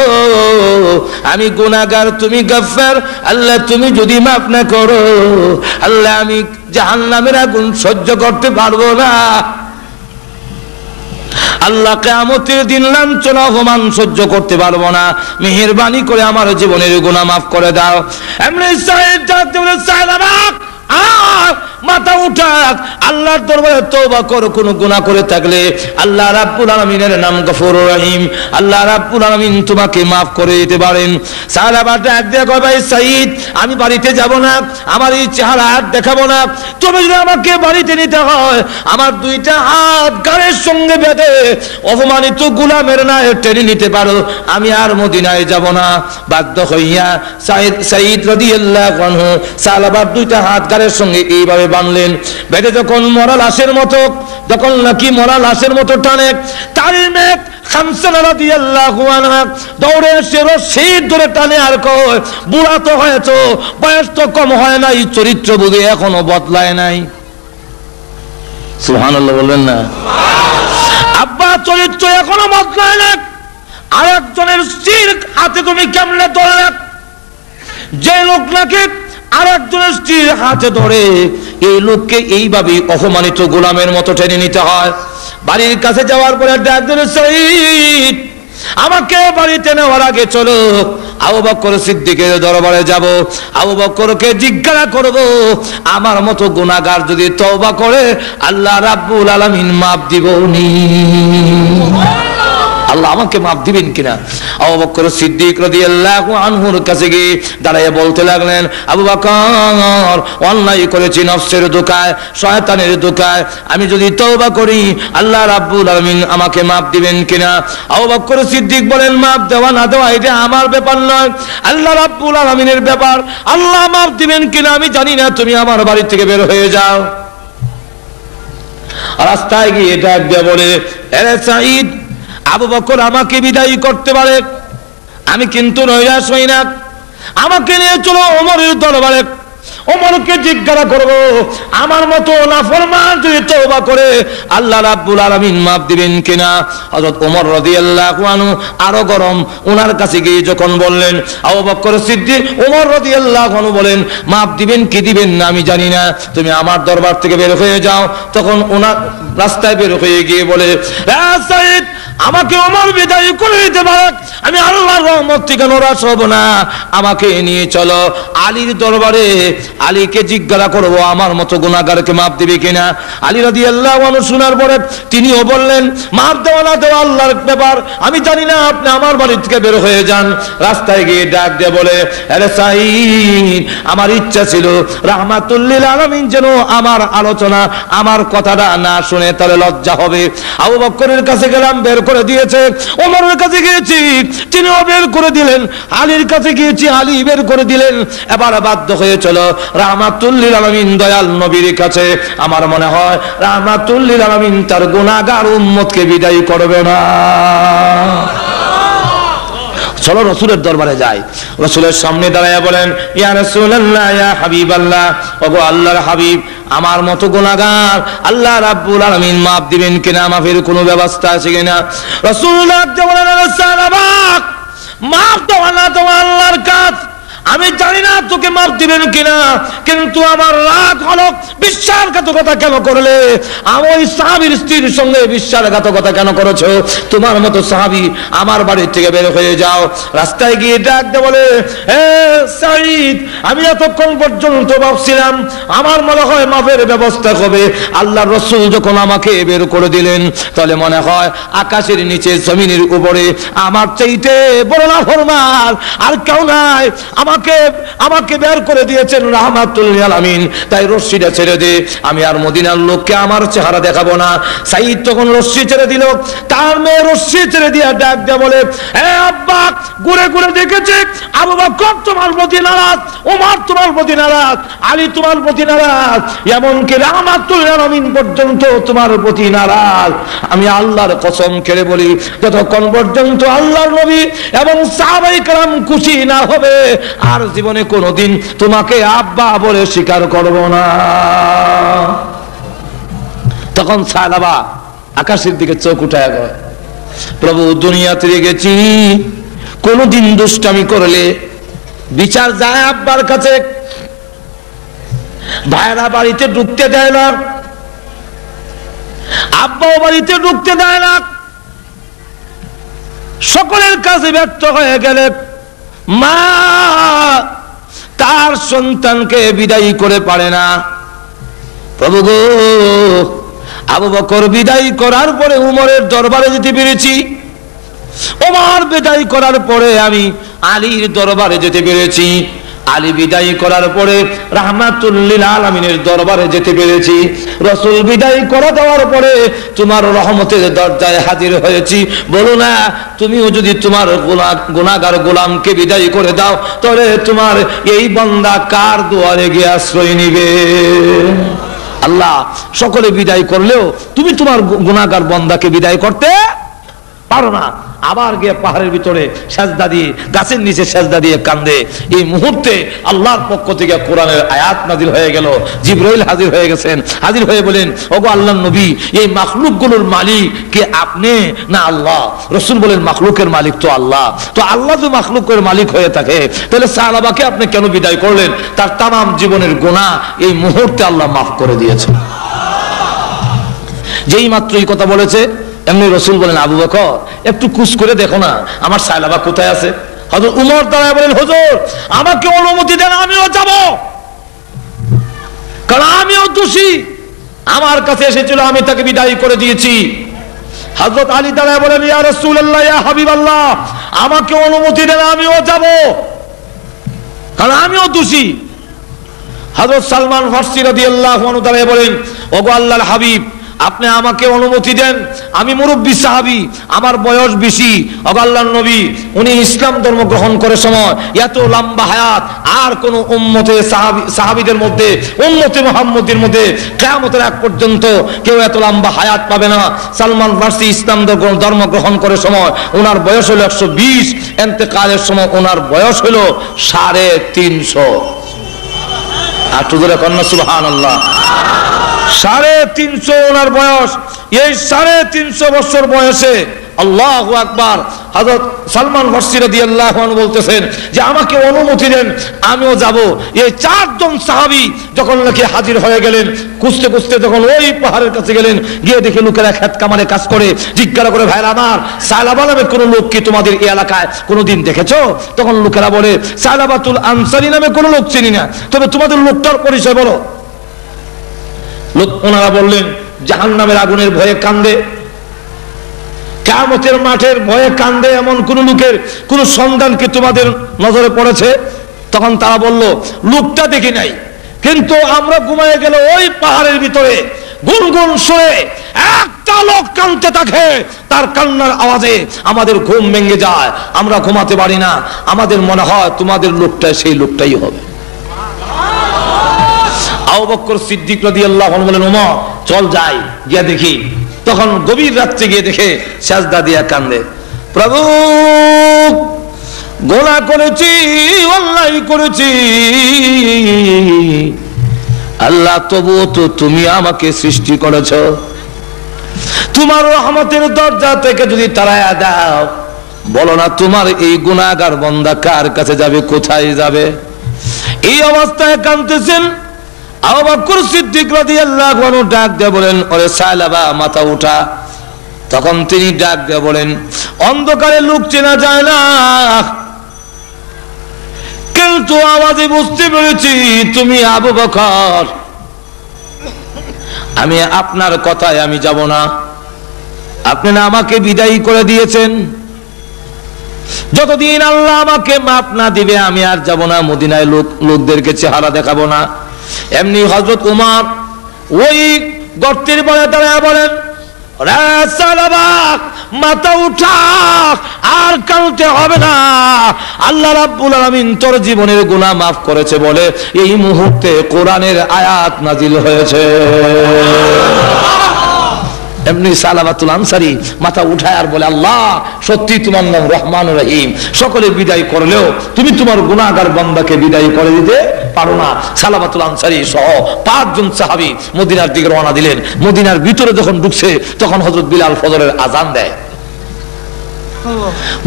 আমি গুনাহগার, তুমি গফফার, আল্লাহ তুমি যদি মাফ না করো, আল্লাহ আমি জাহান্নামের আগুন সহ্য করতে পারবো না। আল্লাহ কিয়ামতের দিন লাঞ্ছনা অপমান সহ্য করতে পারবো না, মেহেরবানি করে আমার জীবনের গুনাহ মাফ করে দাও। এমনি সাঈদ ডাকতে বলে, সালাবা আর মাথা উঠাক, আল্লাহর দরবারে তওবা করো। কোন গুনাহ করে থাকলে আল্লাহ রাব্বুল আলামিনের নাম গফুরুর রহিম, আল্লাহ রাব্বুল আলামিন তোমাকে maaf করে দিতে পারেন। সাহাবা ডাক দিয়ে কয়, ভাই সাঈদ আমি বাড়িতে যাব না, আমার এই চেহারা আর দেখাবো না, তুমি যদি আমাকে বাড়িতে নিতে হয় আমার দুইটা হাত গাড়ির সঙ্গে বেঁধে অপমানিত গোলামের নায় টেনে নিতে পারো, আমি আর মদিনায় যাব না। বাধ্য হইয়া সাঈদ রাদিয়াল্লাহু আনহু সাহাবার দুইটা হাত গাড়ির সঙ্গে এইভাবে বানলেন। বেঁধে যখন মরা লাশের মতো, যখন নাকি মরা লাশের মতো টানে, তারই মেয়ে খামসানা রাদিয়াল্লাহু আনহা দৌড়ে এসে রশি ধরে টানে আর কয়, বুড়া তো হয়েছো, বয়স তো কম হয় নাই, চরিত্র বুঝে এখনো বদলায় নাই। সুবহানাল্লাহ বলবেন না? আব্বা চরিত্র এখনো বদলায় না, আরেকজনের স্ত্রীর হাতে তুমি কেমনে ধরলে? যে লোক নাকি আরেকজনের স্ত্রীর হাতে ধরে, এই লোককে এইভাবে অপমানিত গোলামের মতো টেনে নিতে হয়। বাড়ির কাছে যাওয়ার পরে ডাক দিল, সাইদ আমাকে বাড়িতে নেওয়ার আগে চলো আবু বকর সিদ্দিকের দরবারে যাব, আবু বকরকে জিজ্ঞাসা করব আমার মতো গুনাহগার যদি তওবা করে আল্লাহ রাব্বুল আলামিন মাফ দিবনি, আল্লাহ আমাকে মাফ দিবেন কিনা। আবু বকর সিদ্দিক রাদিয়াল্লাহু আনহুর কাছে গিয়ে দাঁড়িয়ে বলতে লাগলেন, আবু বকর অন্যায় করেছি নফসের ধোঁকায়, শয়তানের ধোঁকায়, আমি যদি তওবা করি আল্লাহ রাব্বুল আলামিন আমাকে মাফ দিবেন কিনা। আবু বকর সিদ্দিক বলেন, মাফ দেওয়া না দেওয়া এটা আমার ব্যাপার নয়, আল্লাহ রাব্বুল আলামিনের ব্যাপার, আল্লাহ মাফ দিবেন কিনা আমি জানি না, তুমি আমার বাড়ি থেকে বের হয়ে যাও। রাস্তায় গিয়ে ডাক দিয়ে বলে, আরে সাঈদ, আবু বকর আমাকে বিদায় করতে পারে, আমি কিন্তু নৈরাশ হই না, আমাকে নিয়ে চলো ওমরের দরবারে, ওমরকে জিজ্ঞাসা করবো আমার মতো নাফরমান যদি তওবা করে আল্লাহ রাব্বুল আলামিন মাফ দিবেন কিনা। হযরত ওমর রাদিয়াল্লাহু আনহু আরো গরম, ওনার কাছে গিয়ে যখন বললেন, আবু বকর সিদ্দিক ওমর রাদিয়াল্লাহু আনহু বলেন, মাফ দিবেন কি দিবেন না আমি জানি না, তুমি আমার দরবার থেকে বের হয়ে যাও। তখন ওনার রাস্তায় বের হয়ে গিয়ে বলে, সাইদ আমাকে ওমর বিদায় করে দিতে পারে, আমি আল্লাহর রহমত থেকে নারাজ হব না, আমাকে নিয়ে চলো আলীর দরবারে, আলীকে জিজ্ঞাসা করবো আমার মতো গুনাহগারকে মাফ দিবে কিনা। আলী রাদিয়াল্লাহু আনহু শোনার পরে তিনিও বললেন, মাফ দেওয়া না দেওয়া আল্লাহর ব্যাপার, আমি জানি না, আপনি আমার বাড়ি থেকে বের হয়ে যান। রাস্তায় গিয়ে ডাক দিয়ে বলে, আরে সাঈদ আমার ইচ্ছা ছিল রাহমাতুল লিল আলামিন যেন আমার আলোচনা আমার কথাটা না শুনে, তাহলে লজ্জা হবে। আবু বকরের কাছে গেলাম, বের করে দিয়েছে, ওমরের কাছে গিয়েছি তিনিও বের করে দিলেন, আলীর কাছে গিয়েছি আলী বের করে দিলেন, এবার বাধ্য হয়ে চলো রাহমাতুল লিল আলামিন দয়াল নবীর কাছে। আমার মনে হয় রাহমাতুল লিল আলামিন তার গুনাহগার উম্মতকে বিদায় করবে না, চলো রসুলের দরবারে যাই। রসুলের সামনে দাঁড়ায়া বলেন, ইয়া রাসূলুল্লাহ ইয়া হাবিবাল্লাহ, ওগো আল্লাহর হাবিব, আমার মতো গুনাহগার আল্লাহ রাব্বুল আলামিন মাফ দিবেন কিনা, মাফের কোনো ব্যবস্থা আছে কিনা। রাসূলুল্লাহ বলেন, সাহাবা মাফ দেওয়া না দেওয়া আল্লাহর কাজ, আমি জানি না তোকে মাফ দিবেন কিনা, কিন্তু আমার রাগ হলো বিশ্বাসঘাতকতা কেন করলে, আমার ওই সাহাবীর স্ত্রীর সঙ্গে বিশ্বাসঘাতকতা কেন করেছো, তোমার মতো সাহাবী আমার বাড়ি থেকে বের হয়ে যাও। রাস্তায় গিয়ে ডাক দিয়ে বলে, হে সাঈদ আমি এতক্ষণ পর্যন্ত ভাবছিলাম আমার মনে হয় মাফের ব্যবস্থা হবে, আল্লাহর রাসূল যখন আমাকে বের করে দিলেন তাহলে মনে হয় আকাশের নিচে জমিনের উপরে আমার চাইতে বড় নাফরমান আর কেউ নাই, আমাকে বের করে দিয়েছেন রাহমাতুল লিল আলামিন, তাই রশ্মিটা ছেড়ে দে, আমি আর মদিনার লোককে আমার চেহারা দেখাবো না। সাঈদ তখন রশ্মি ছেড়ে দিল, তার মেয়ে রশ্মি ছেড়ে দিয়ে ডাক দিয়ে বলে, হে আব্বা ঘুরে ঘুরে দেখেছে আবু বকর তোমার প্রতি নারাজ, ওমর তোমার প্রতি নারাজ, আলী তোমার প্রতি নারাজ, এমনকি রাহমাতুল লিল আলামিন পর্যন্ত তোমার প্রতি নারাজ। আমি আল্লাহর কসম খেলে বলি, যতক্ষণ পর্যন্ত আল্লাহর নবী এবং সাহাবায়ে কেরাম খুশি না হবে আর জীবনে কোনোদিন তোমাকে আব্বা বলে স্বীকার করব না। তখন সাহাবা আকাশের দিকে চোখ উঠায় গেল, প্রভু দুনিয়াতে গেছি, কোনদিন দুষ্টামি করলে বিচার যায় আব্বার কাছে, ভাইরা বাড়িতে ঢুকতে দেয় না, আব্বাও বাড়িতে ঢুকতে দেয় না, সকলের কাছে ব্যর্থ হয়ে গেলে মা তার সন্তানকে বিদায় করে পারে না। প্রভু গো, আবু বকর বিদায় করার পরে উমরের দরবারে যেতে পেরেছি, ওমর বিদায় করার পরে আমি আলীর দরবারে যেতে পেরেছি, আলী বিদায় করার পরে রাহমাতুল লিল আলামিনের দরবারে যেতে পেরেছি, রাসূল বিদায় করে দেওয়ার পরে তোমার রহমতের দরজায় হাজির হয়েছি। বলো না, তুমিও যদি তোমার গুনাহগার গোলামকে বিদায় করে দাও তাহলে তোমার এই বান্দা কার দুয়ারে গিয়ে আশ্রয় নিবে? আল্লাহ সকলে বিদায় করলেও তুমি তোমার গুনাহগার বান্দাকে বিদায় করতে পারো না, আবার গিয়ে পাহাড়ের ভিতরে সেজদা দিয়ে, গাছের নিচে সেজদা দিয়ে কান্দে। এই মুহূর্তে আল্লাহর পক্ষ থেকে কোরআনের আয়াত নাজিল হয়ে গেল। জিবরাইল হাজির হয়ে গেছেন, হাজির হয়ে বলেন, ওগো আল্লাহর নবী, এই মাখলুকগুলোর মালিক কে, আপনি না আল্লাহ? রাসূল বলেন, মাখলুকের মালিক তো আল্লাহ। তো আল্লাহ যদি মাখলুকের মালিক হয়ে থাকে, তাহলে সাহাবাকে আপনি কেন বিদায় করলেন? তার তামাম জীবনের গুনাহ এই মুহূর্তে আল্লাহ মাফ করে দিয়েছে। যেই মাত্র এই কথা বলেছে, এমনি রাসূল বলেন, আবু বকর একটু কুছ করে দেখো না আমার সায়লাবা কোথায় আছে। হযরত উমর দাঁড়ায় বলেন, হুজুর আমাকে অনুমতি দেন, আমিও যাব, কারণ আমিও দোষী, আমার কাছে এসেছিল, আমি তাকে বিদায় করে দিয়েছি। হযরত আলী দাঁড়ায় বলেন, ইয়া রাসূলুল্লাহ, ইয়া হাবিবাল্লাহ, আমাকে অনুমতি দেন, আমিও যাব, কারণ আমিও দোষী। হযরত সালমান ফারসি রাদিয়াল্লাহু আনহু দাঁড়ায় বলেন, ওগো আল্লাহর হাবিব, আপনি আমাকে অনুমতি দেন, আমি মুরব্বী সাহাবী, আমার বয়স বেশি। ওগো আল্লাহর নবী, উনি ইসলাম ধর্ম গ্রহণ করে সময় এত লম্বা হায়াত আর কোন উম্মতে সাহাবীদের মধ্যে, উম্মতে মুহাম্মদের মধ্যে কিয়ামতের আগ পর্যন্ত কেউ এত লম্বা হায়াত পাবে না। সালমান ফারসি ইসলাম ধর্ম গ্রহণ করে সময় ওনার বয়স হলো 120, ইন্তেকালের সময় ওনার বয়স হলো 350। আর তুজরে কন্যা সুবহানাল্লাহ, 350 ওনার বয়স। এই 350 বছর বয়সে আল্লাহু আকবার, হযরত সালমান ফারসি রাদিয়াল্লাহু আনহু বলতেছেন যে আমাকে অনুমতি দেন, আমিও যাব। এই 4 জন সাহাবী যখন নাকি হাজির হয়ে গেলেন, খুঁজতে খুঁজতে যখন ওই পাহাড়ের কাছে গেলেন, গিয়ে দেখে লোকেরা খেত কামারে কাজ করে। জিজ্ঞাসা করে, ভাইরা আমার, সায়লাবা নামে কোন লোক কি তোমাদের এই এলাকায় কোনোদিন দেখেছো? তখন লোকেরা বলে, সায়লাবাতুল আনসারী নামে কোন লোক চিনি না, তবে তোমাদের লোকটার পরিচয় বলো। ওনারা বললেন, জাহান্নামের আগুনের ভয়ে কান্দে, কিয়ামতের মাঠের ভয়ে কান্দে, এমন কোন লোকের কোন সন্ধান কি তোমাদের নজরে পড়েছে? তখন তারা বলল, লোকটা দেখি নাই, কিন্তু আমরা ঘুমায় গেলে ওই পাহাড়ের ভিতরে গুনগুন সুরে একটা লোক কাঁদতে থাকে, তার কান্নার আওয়াজে আমাদের ঘুম ভেঙে যায়, আমরা ঘুমাতে পারি না, আমাদের মনে হয় তোমাদের লোকটা সেই লোকটাই হবে। আবু বকর সিদ্দিক রাদিয়াল্লাহু আনহু বলেন, ওমর চল যাই, গিয়ে দেখি। তখন গভীর রাত্রে গিয়ে দেখে সাজদা দিয়া কান্দে, প্রভু গোনাহ করেছি, অন্যায় করেছি আল্লাহ, তবুও তো তুমি আমাকে সৃষ্টি করেছো, তোমার রহমতের দরজা থেকে যদি তাড়ায়া দাও, বলো না তোমার এই গুনাহগার বান্দা কার কাছে যাবে, কোথায় যাবে? এই অবস্থায় কাঁদতেছেন। আবু বকর সিদ্দিক রাদিয়াল্লাহু আনহু ডাক দিয়ে বলেন, ওরে সায়লাবা মাথা উঠা। তখন তিনি ডাক দিয়ে বলেন, অন্ধকারে লোক চেনা যায় না, কিন্তু আওয়াজে বুঝতে পেরেছি তুমি আবু বকর। আমি আপনার কথায় আমি যাব না, আপনি না আমাকে বিদায় করে দিয়েছেন, যতদিন আল্লাহ আমাকে মাফ না দিবে আমি আর যাব না, মদিনায় লোকদেরকে চেহারা দেখাবো না। এমনি হযরত উমর ওই গর্তের পরে দাঁড়ায় বলেন, মাথা উঠা, আর কাউকে হবে না, আল্লাহ রাব্বুল আলামিন তোর জীবনের গুনাহ মাফ করেছে বলে এই মুহূর্তে কোরআনের আয়াত নাজিল হয়েছে। এমনি সালাবাতুল আনসারী মাথা উঠায় আর বলে, আল্লাহ সত্যি তোমার নাম রহমানুর রহিম, সকলে বিদায় করলেও তুমি তোমার গুনাহগার বান্দাকে বিদায় করে দিতে পারো না। সালাবাতুল আনসারী সহ 5 জন সাহাবী মদিনার দিকে রওনা দিলেন। মদিনার ভিতরে যখন ঢুকছে, তখন হযরত বিলাল ফজরের আযান দেয়।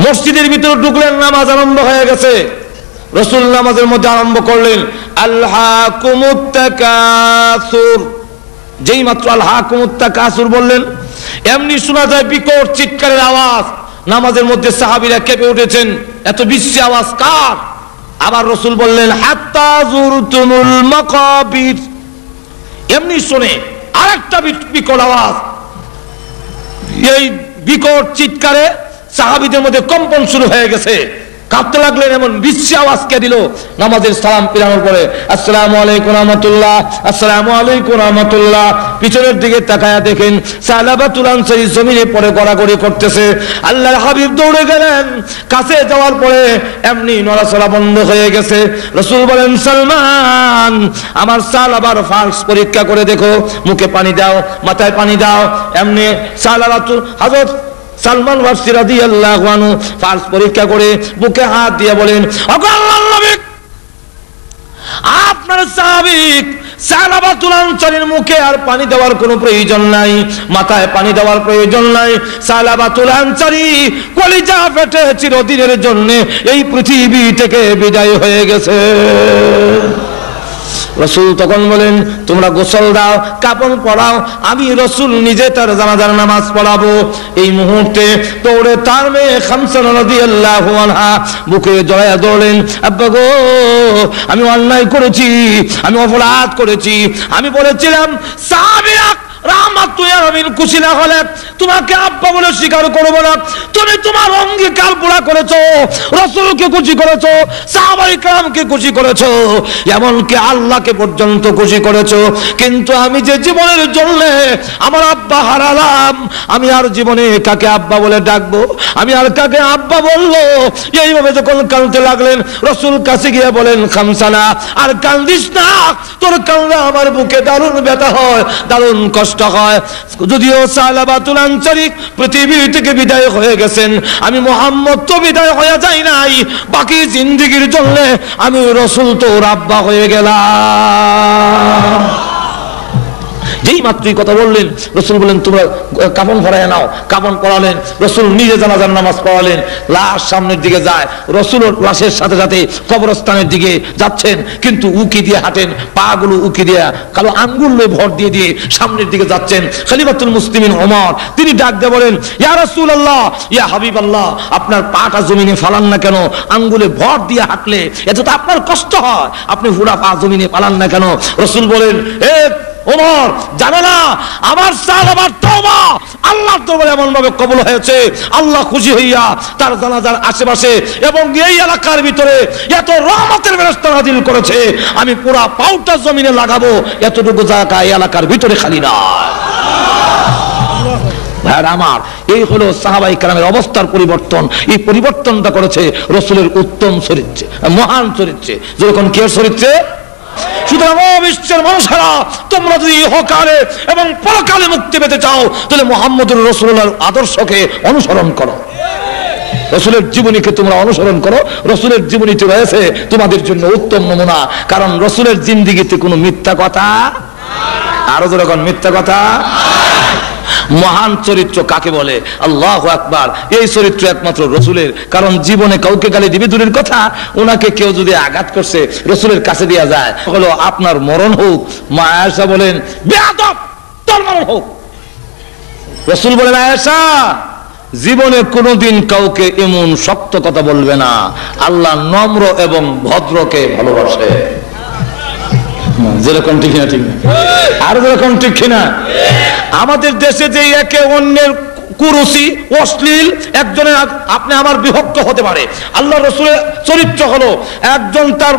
মসজিদের ভিতরে ঢুকলেন, নামাজ আরম্ভ হয়ে গেছে। রাসূল নামাজের মধ্যে আরম্ভ করলেন, আলহাকুমুত তাকাসুর। যেই মাত্র আল হাকুমুত তাকাসুর বললেন, এমনি শোনা যায় বিকট চিৎকারের আওয়াজ। নামাজের মধ্যে সাহাবীরা কেঁপে উঠেছেন, এত বিশ্রী আওয়াজ কার? আবার রাসূল বললেন, হাত্তা যুরতুমুল মাকাবির। এমনি শুনে আরেকটা বিকট আওয়াজ। এই বিকট চিৎকারে সাহাবীদের মধ্যে কম্পন শুরু হয়ে গেছে, কাঁপতে লাগলেন। এমন বিশ্রী আওয়াজ কে দিল? নামাজের সালাম ফিরানোর পরে আসসালামু আলাইকুম রাহমাতুল্লাহ, আসসালামু আলাইকুম রাহমাতুল্লাহ। পিছনের দিকে তাকায়া দেখেন সালাবাতুল আনসারী জমিনে পড়ে গড়াগড়ি করতেছে। আল্লাহর হাবিব দৌড়ে গেলেন, কাছে যাওয়ার পরে এমনি নড়াচড়া বন্ধ হয়ে গেছে। রাসূল বলেন, সালমান আমার সালাবার ফালস পরীক্ষা করে দেখো, মুখে পানি দাও, মাথায় পানি দাও। এমনি সালাবাতুল হযরত সালমান ফারসি রাদিয়াল্লাহু আনহু ফার্স পরীক্ষা করে বুকে হাত দিয়ে বলেন, ওগো আল্লাহর নবী, আপনার সাহাবী সালাবাতুল আনসারীর মুখে আর পানি দেওয়ার কোনো প্রয়োজন নাই, মাথায় পানি দেওয়ার প্রয়োজন নাই। সালাবাতুল আনসারী কলিজা ফেটে চিরদিনের জন্য এই পৃথিবী থেকে বিদায় হয়ে গেছে। রাসূল তখন বলেন, তোমরা গোসল দাও, কাফন পরাও, আমি রাসূল নিজে তার জানাজার নামাজ পড়াবো। এই মুহূর্তে দৌড়ে তার মেয়ে খামসা রাদিয়াল্লাহু আনহা বুকে জড়ায়া দৌড়লেন, আব্বা গো, আমি অন্যায় করেছি, আমি অপরাধ করেছি, আমি বলেছিলাম সাহাবীরা রাহমাত তুই আমিন খুশি না হলে তোমাকে আব্বা বলে স্বীকার করবো না, তুমি তোমার অঙ্গীকার পুরা করেছো, রাসূলকে খুশি করেছো, সাহাবায়ে কেরামকে খুশি করেছো, এমনকি আল্লাহকে পর্যন্ত খুশি করেছো, কিন্তু আমি যে জীবনের জন্য আমার আব্বা হারালাম, আমি আর জীবনে কাকে আব্বা বলে ডাকবো, আমি আর কাকে আব্বা বলবো? এইভাবে যখন কাঁদতে লাগলেন, রাসূল কাছে গিয়ে বলেন, খামসানা আর কান্দিস না, তোর কান্না আমার বুকে দারুণ ব্যথা হয়, দারুণ কষ্ট হয়। যদিও সালাবাতুল আনসারী পৃথিবী থেকে বিদায় হয়ে গেছেন, আমি মুহাম্মদ তো বিদায় হয়ে যাই নাই, বাকি জিন্দেগীর জন্য আমি রাসূল তোর আব্বা হয়ে গেলাম। যেই মাত্রই কথা বললেন, রাসূল বলেন, তোমরা কাফন পরায় নাও। কাফন পরালেন, রাসূল নিজে জানাজার নামাজ পড়ালেন। লাশ সামনের দিকে যায়, রাসূল লাশের সাথে সাথে কবরস্থানের দিকে যাচ্ছেন, কিন্তু উকি দিয়ে হাঁটেন, পা গুলো উকি দিয়ে কালো আঙ্গুল ভর দিয়ে দিয়ে সামনের দিকে যাচ্ছেন। খলিফাতুল মুসলিমিন ওমর তিনি ডাক দিয়ে বলেন, ইয়া রাসূলুল্লাহ, ইয়া হাবিবাল্লাহ, আপনার পাটা জমিনে ফালান না কেন? আঙ্গুলে ভর দিয়ে হাঁটলে এত তো আপনার কষ্ট হয়, আপনি পুরা পা জমিনে ফালান না কেন? রাসূল বলেন, এ ওমর, জানো না আমার সাহাবার তওবা আল্লাহর দরবারে এমন ভাবে কবুল হয়েছে, আল্লাহ খুশি হইয়া তার জানাজার আশেপাশে এবং এই এলাকার ভিতরে এত রহমতের ফেরেশতা নাযিল করেছে, আমি পুরা পাউটা জমিনে লাগাবো, এতটুকু জায়গা এই এলাকার ভিতরে খালি না। ভাইরা আমার, এই হলো সাহাবায়ে কেরামের অবস্থার পরিবর্তন। এই পরিবর্তনটা করেছে রাসূলের উত্তম চরিত্রে, মহান চরিত্রে। যখন কে চরিত্রে? সুতরাং বিশ্বের মানুষেরা, তোমরা যদি ইহকালে এবং পরকালে মুক্তি পেতে চাও, তাহলে মুহাম্মদুর রাসূলুল্লাহর আদর্শকে অনুসরণ করো, রাসূলের জীবনীকে তোমরা অনুসরণ করো। রাসূলের জীবনীতে রয়েছে তোমাদের জন্য উত্তম নমুনা, কারণ রাসূলের জিন্দেগিতে কোনো মিথ্যা কথা, আরো যখন মিথ্যা কথা। মহান চরিত্র কাকে বলে? আল্লাহু আকবার। এই চরিত্র একমাত্র রাসূলের, কারণ জীবনে কাউকে গালি দিবে দূরের কথা, ওনাকে কেউ যদি আঘাত করছে রাসূলের কাছে দেয়া যায়, হলো আপনার মরণ হোক। মা আয়েশা বলেন, বেয়াদব, তোর মরণ হোক। রাসূল বলেন, আয়েশা, জীবনে কোনোদিন কাউকে এমন শক্ত কথা বলবে না, আল্লাহ নম্র এবং ভদ্রকে ভালোবাসে। যেরকম ঠিক না, ঠিক না, আর যেরকম ঠিক না। আমাদের দেশে যে একে অন্যের কুরুচি, অশ্লীল, একজনের আপনি আমার বিভক্ত হতে পারে। আল্লাহ রাসূলের চরিত্র হলো একজন তার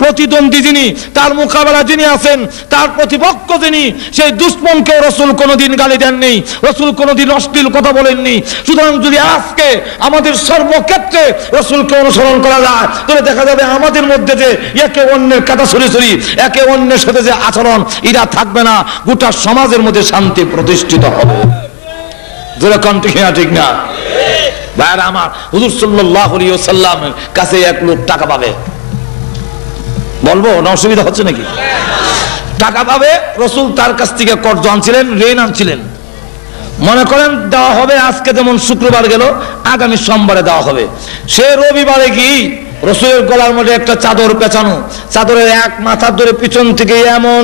প্রতিদ্বন্দ্বী যিনি, তার মোকাবেলা যিনি আছেন, তার প্রতিপক্ষ যিনি, সেই দুশমনকে রাসূল কোনোদিন গালি দেননি, রাসূল কোনোদিন অশ্লীল কথা বলেননি। সুতরাং যদি আজকে আমাদের সর্বক্ষেত্রে রাসূলকে অনুসরণ করা যায়, তাহলে দেখা যাবে আমাদের মধ্যে যে একে অন্যের কাটা ছড়ি, একে অন্যের সাথে যে আচরণ, এরা থাকবে না, গোটা সমাজের মধ্যে শান্তি প্রতিষ্ঠিত হবে। যেরকম ঠিক না, ঠিক না? ভাইরা আমার, হুজুর সাল্লাল্লাহু আলাইহি ওয়াসাল্লামের কাছে এক লোক টাকা পাবে, বলবো না অসুবিধা হচ্ছে নাকি? টাকা পাবে, রাসূল তার কাছ থেকে কর্জ আনছিলেন, ঋণ আনছিলেন। মনে করেন দেওয়া হবে, আজকে যেমন শুক্রবার গেল, আগামী সোমবারে দেওয়া হবে। সে রবিবারে কি রাসূলের গলার মধ্যে একটা চাদর পেঁচানো, চাদরের এক মাথা ধরে পিছন থেকে এমন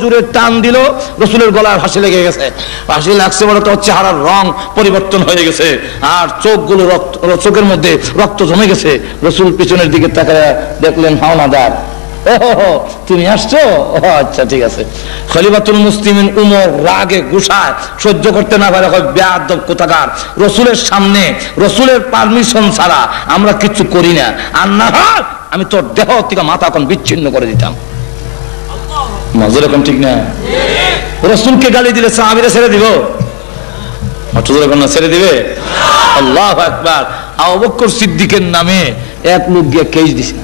জোরে টান দিল, রাসূলের গলার ফাঁসি লেগে গেছে। ফাঁসি লাগছে বলে তো চেহারার রং পরিবর্তন হয়ে গেছে, আর চোখগুলো চোখের মধ্যে রক্ত জমে গেছে। রাসূল পিছনের দিকে তাকায় দেখলেন হাওলাদার, ওহো তুমি আসছো, আচ্ছা ঠিক আছে। খলিফাতুল মুসলিমিন উমর রাগে গুসায় সহ্য করতে না পারে, বেয়াদব কোথাকার, রাসূলের সামনে রাসূলের পারমিশন ছাড়া আমরা কিছু করি না, আর না হয় আমি তোর দেহ থেকে মাথা এখন বিচ্ছিন্ন করে দিতাম। মজা রকম ঠিক না? রাসূলকে গালি দিলে সাহাবীরা ছেড়ে দিব? ছেড়ে দিবে? আল্লাহু আকবার। আবু বকর সিদ্দিকের নামে এক লোক গিয়ে কেস দিছে,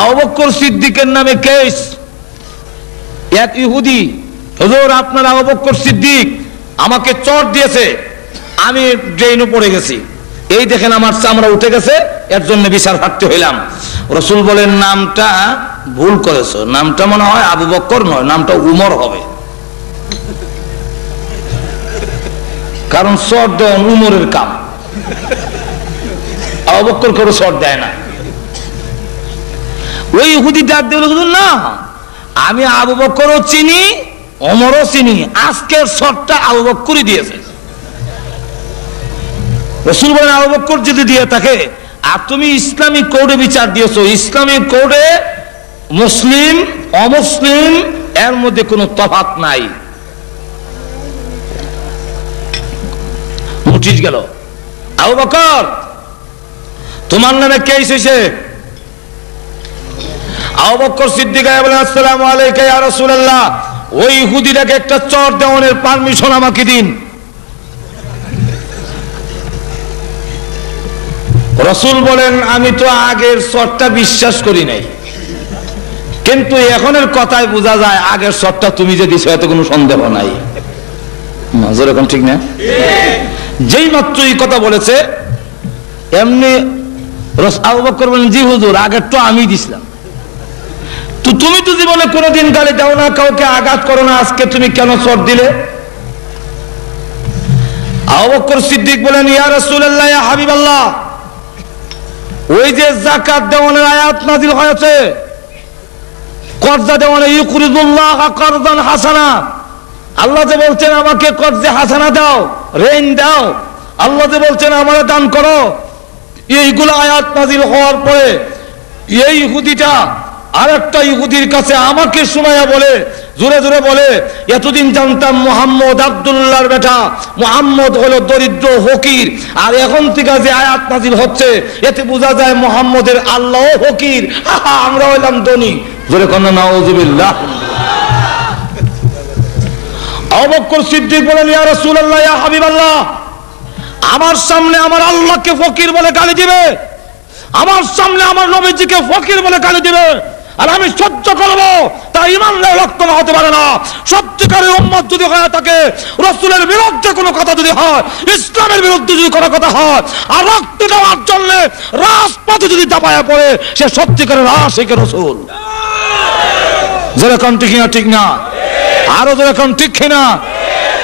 আবু বকর সিদ্দিকের নামে কেস। এক ইহুদি, হুজুর আপনার আবু বকর সিদ্দিক আমাকে চট দিয়েছে, আমি ড্রেনে পড়ে গেছি, এই দেখেন আমার চামড়া উঠে গেছে, এর জন্য বিচার প্রার্থী হইলাম। রাসূল বলেন নামটা ভুল করেছো, নামটা মনে হয় আবু বকর নয়, নামটা উমর হবে, কারণ চর দেওয়া উমরের কাম, আবু বকর করে চর দেয় না। ওই ইহুদি ডাক দিয়ে বলে না আমি আবু বকরও চিনি ওমরও চিনি, আজকের চরটা আবু বকরই দিয়েছে। রাসূল বলেন আবু বকর যদি দিয়ে থাকে আর তুমি ইসলামিক কোডে বিচার দিয়েছো, ইসলামিক কোডে মুসলিম অমুসলিম এর মধ্যে কোনো তফাৎ নাই। নোটিশ গেল, আবু বকর তোমার নামে কেস হয়েছে। আবু বকর সিদ্দিক বলেন আসসালামু আলাইকা ইয়া রাসূলুল্লাহ, ওই ইহুদিটাকে একটা চর দেওয়ানোর পারমিশন আমাকে দিন। রাসূল বলেন আমি তো আগের চরটা বিশ্বাস করি নাই, কিন্তু এখনের কথায় বোঝা যায় আগের চরটা তুমি যে দিছো এত কোনো সন্দেহ নাই। নজর এখন ঠিক না? যেই মাত্র এই কথা বলেছে এমনি আবু বকর বলেন জি হুজুর আগের তো আমি দিছিলাম। তো তুমি তো জীবনে কোনোদিন গালি দাও না, কাউকে আঘাত করো না, আজকে তুমি কেন চর দিলে? আবু বকর সিদ্দিক বলেন ইয়া রাসূলুল্লাহ ইয়া হাবিবাল্লাহ, ওই যে যাকাত দেওয়ানোর আয়াত নাযিল হয়েছে, কর্জা দেওয়ানো ইউকরিদুল্লাহ কারদান হাসানা, আল্লাহ যে বলছেন আমাকে কর্জে হাসানা দাও, ঋণ দাও, আল্লাহ যে বলছেন আমারে দান করো, এইগুলো আয়াত নাযিল হওয়ার পরে এই ইহুদিটা আরেকটা ইহুদির কাছে আমাকে শোনায়া বলে, জোরে জোরে বলে এতদিন জানতাম মুহাম্মদ আব্দুল্লাহর বেটা, মুহাম্মদ হলো দরিদ্র ফকির, আর এখন থেকে যে আয়াত নাযিল হচ্ছে এতে বোঝা যায় মুহাম্মদের আল্লাহ ফকির, আমরা হইলাম ধনী। জোরে কন্যা নাউযুবিল্লাহ। আবু বকর সিদ্দিক বলেন ইয়া রাসূলুল্লাহ ইয়া হাবিবাল্লাহ, আমার সামনে আমার আল্লাহকে ফকির বলে গালি দিবে, আমার সামনে আমার নবীজিকে ফকির বলে গালি দিবে, আর আমি সহ্য করব? তা ঈমানের রক্ত না হতে পারে না। সত্যিকারের উম্মত যদি হয়ে থাকে, রাসূলের বিরুদ্ধে কোনো কথা যদি হয়, ইসলামের বিরুদ্ধে যদি কোনো কথা হয়, আর রক্ত দেওয়ার জন্য রাজপথে যদি দাপায়া পড়ে, সে সত্যিকারের আশিক রাসূল। যেরকম ঠিক না? ঠিক না? আরো যেরকম ঠিক না?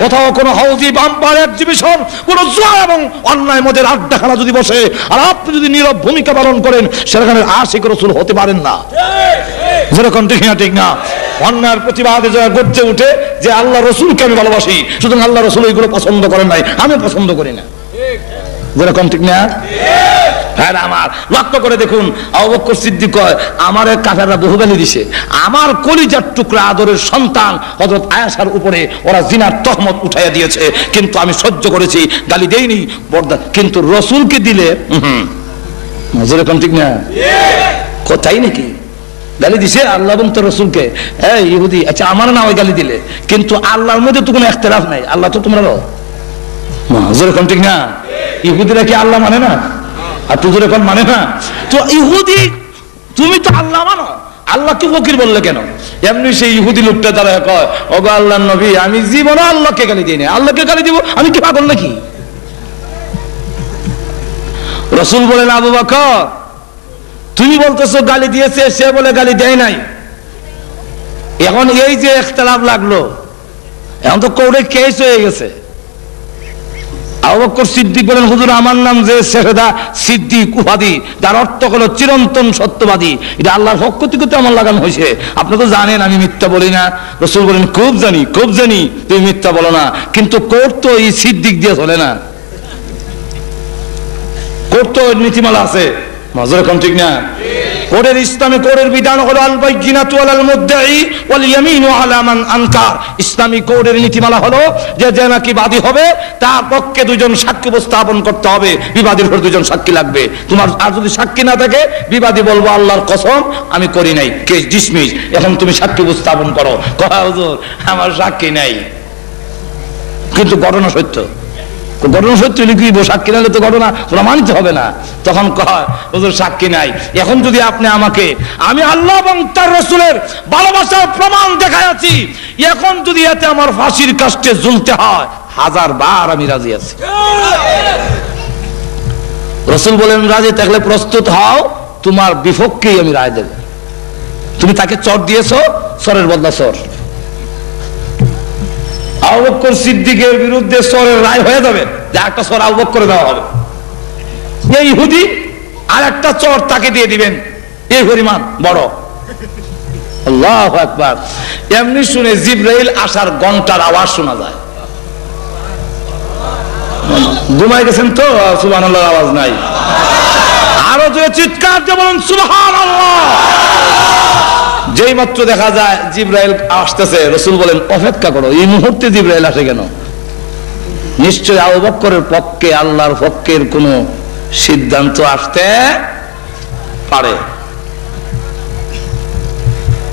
কোথাও কোনো হাউজি বাম্পার এক্সিবিশন, কোন জুয়া এবং অন্যায় মদের আড্ডাখানা যদি বসে আর আপনি যদি নীরব ভূমিকা পালন করেন, সেখানে আশিক রাসূল হতে পারেন না। যেরকম ঠিক না? ঠিক না? অন্যায়ের প্রতিবাদে যারা গর্জে উঠে যে আল্লাহ রসুলকে আমি ভালোবাসি, সুতরাং আল্লাহ রসুল এইগুলো পছন্দ করেন নাই, আমি পছন্দ করি না। যেরকম ঠিক না? হ্যাঁ আমার লক্ষ্য করে দেখুন, আবু বকর সিদ্দিক কয় আমার কাফেররা বহু গালি দিছে, আমার কলিজার টুকরা আদরের সন্তান হযরত আয়েশার উপরে ওরা জিনার তহমত উঠাইয়া দিয়েছে, কিন্তু আমি সহ্য করেছি, গালি দেইনি বরদাস্ত, কিন্তু রসুলকে দিলে যেরকম ঠিক না? কোথায় নাকি গালি দিছে আল্লাহ এবং তোর রসুলকে? হ্যাঁ ইহুদি, আচ্ছা আমার না ওই গালি দিলে, কিন্তু আল্লাহর মধ্যে তো কোনো ইখতিলাফ নাই, আল্লাহ তো তোমরাও। যেরকম ঠিক না? ইহুদিরা কি আল্লাহ মানে না? আর তুই যখন মানে না, তো ইহুদি তুমি তো আল্লাহ মানো, আল্লাহকে ফকির বললে কেন? এমনি সেই ইহুদি লোকটা দ্বারা কয় ওগো আল্লাহর নবী আমি জীবনে আল্লাহকে গালি দিই না, আল্লাহকে গালি দিব আমি কি পাগল নাকি? রাসূল বলেন আবু বকর তুমি বলতেছো গালি দিয়েছে, সে বলে গালি দেয় নাই। এখন এই যে ইখতিলাফ লাগলো, এখন তো কোর্টে কেস হয়ে গেছে। আবু বকর সিদ্দিক বলেন হুজুর আমার নাম যে শেহদা সিদ্দিক উপাধি, যার অর্থ হলো চিরন্তন সত্যবাদী, এটা আল্লাহর পক্ষ থেকে তো আমার লাগানো হয়েছে। আপনি তো জানেন আমি মিথ্যা বলি না। রাসূল বলেন খুব জানি, খুব জানি তুমি মিথ্যা বলো না, কিন্তু কোর্ট তো এই সিদ্দিক দিয়ে চলে না, কোর্ট তো নীতিমালা আছে। মাজর কোন ঠিক না? কোর্টের ইসলামী কোর্টের বিধান হলো আল বাইয়িনাতু আলাল মুদ্দাই ওয়াল ইয়ামিনু আলা মান আনকার। ইসলামী কোর্টের নীতিমালা হলো যে যে নাকি বাদী হবে তার পক্ষে দুইজন সাক্ষী উপস্থাপন করতে হবে, বিবাদীর উপর দুইজন সাক্ষী লাগবে। তোমার আর যদি সাক্ষী না থাকে, বিবাদী বলবো আল্লাহর কসম আমি করি নাই, কেস ডিসমিস, এখন তুমি সাক্ষী উপস্থাপন করো। কয় হুজুর আমার সাক্ষী নাই, কিন্তু ঘটনা সত্য। ঘটনা সত্য লিখিব, সাক্ষী নাহলে তো ঘটনা তোরা মানতে হবে না। তখন কয় হুজুর সাক্ষী নাই, এখন যদি আপনি আমাকে আমি আল্লাহ এবং তার রাসূলের ভালোবাসার প্রমাণ দেখাইছি, এখন যদি এতে আমার ফাঁসির কাস্টে ঝুলতে হয় 1000 আমি রাজি আছি। রাসূল বলেন রাজি থাকলে প্রস্তুত হও, তোমার বিপক্ষেই আমি রায় দেব। তুমি তাকে চর দিয়েছো, চরের বদলা চর। আবু বকর সিদ্দিকের বিরুদ্ধে চরের রায় হয়ে যাবে, যে একটা চর আবু বকরে দেওয়া হবে। এই ইহুদি আর একটা চর তাকে দিয়ে দিবেন, এই পরিমাণ বড়। আল্লাহু আকবার। এমনি শুনে জিবরাইল আসার ঘন্টার আওয়াজ শোনা যায়। ঘুমাই গেছেন তো, সুবহানাল্লাহর আওয়াজ নাই। আরো যে চিৎকার দিয়ে বলুন সুবহানাল্লাহ। যেই মাত্র দেখা যায় জিবরাইল আসতেছে, রাসূল বলেন অপেক্ষা করো, এই মুহূর্তে জিবরাইল আসে কেন? নিশ্চয় আবু বকরের পক্ষে আল্লাহর পক্ষের কোন সিদ্ধান্ত আসতে পারে।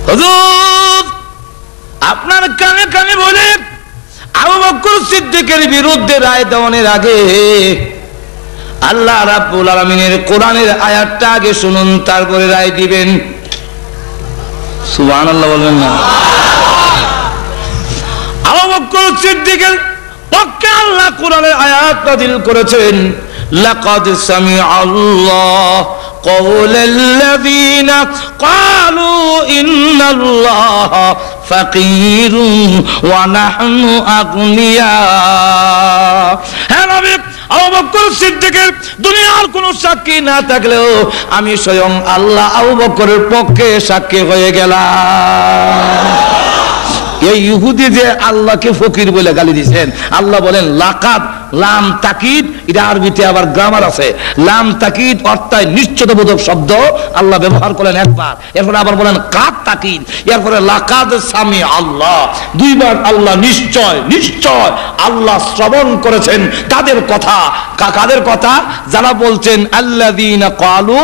হুজুর আপনার কানে কানে বলে আবু বকর সিদ্দিকের বিরুদ্ধে রায় দেওয়ার আগে আল্লাহ রাব্বুল আলামিনের কোরআনের আয়াতটা আগে শুনুন, তারপরে রায় দিবেন। সুবহানাল্লাহ বলবেন না? আবু বকর সিদ্দিকের পক্ষে আল্লাহ কোরআনের আয়াত নাযিল করেছেন, লাকাদ সামিআল্লাহ কওলাল্লাযীনা ক্বালু ইন্নাল্লাহা ফাকীরুন ওয়া নাহনু আগনিয়া। হে নবী, আবু বকর সিদ্দিকের দুনিয়ার কোন সাক্ষী না থাকলেও আমি স্বয়ং আল্লাহ আবু বকরের পক্ষে সাক্ষী হয়ে গেলাম। এই ইহুদি যে আল্লাহকে ফকির বলে গালি দিয়েছেন, আল্লাহ বলেন লাকাদ, লাম তাকিদ, এটা আরবিতে আবার গ্রামার আছে। লাম তাকিদ অর্থাৎ নিশ্চয়তাবোধক শব্দ আল্লাহ ব্যবহার করেন একবার, এরপরে আবার বলেন কাদ তাকিদ, এরপরে লাকাদ সামি আল্লাহ, দুইবার আল্লাহ নিশ্চয় নিশ্চয় আল্লাহ শ্রবণ করেছেন তাদের কথা। কাদের কথা? যারা বলছেন আল্লাযীনা ক্বালু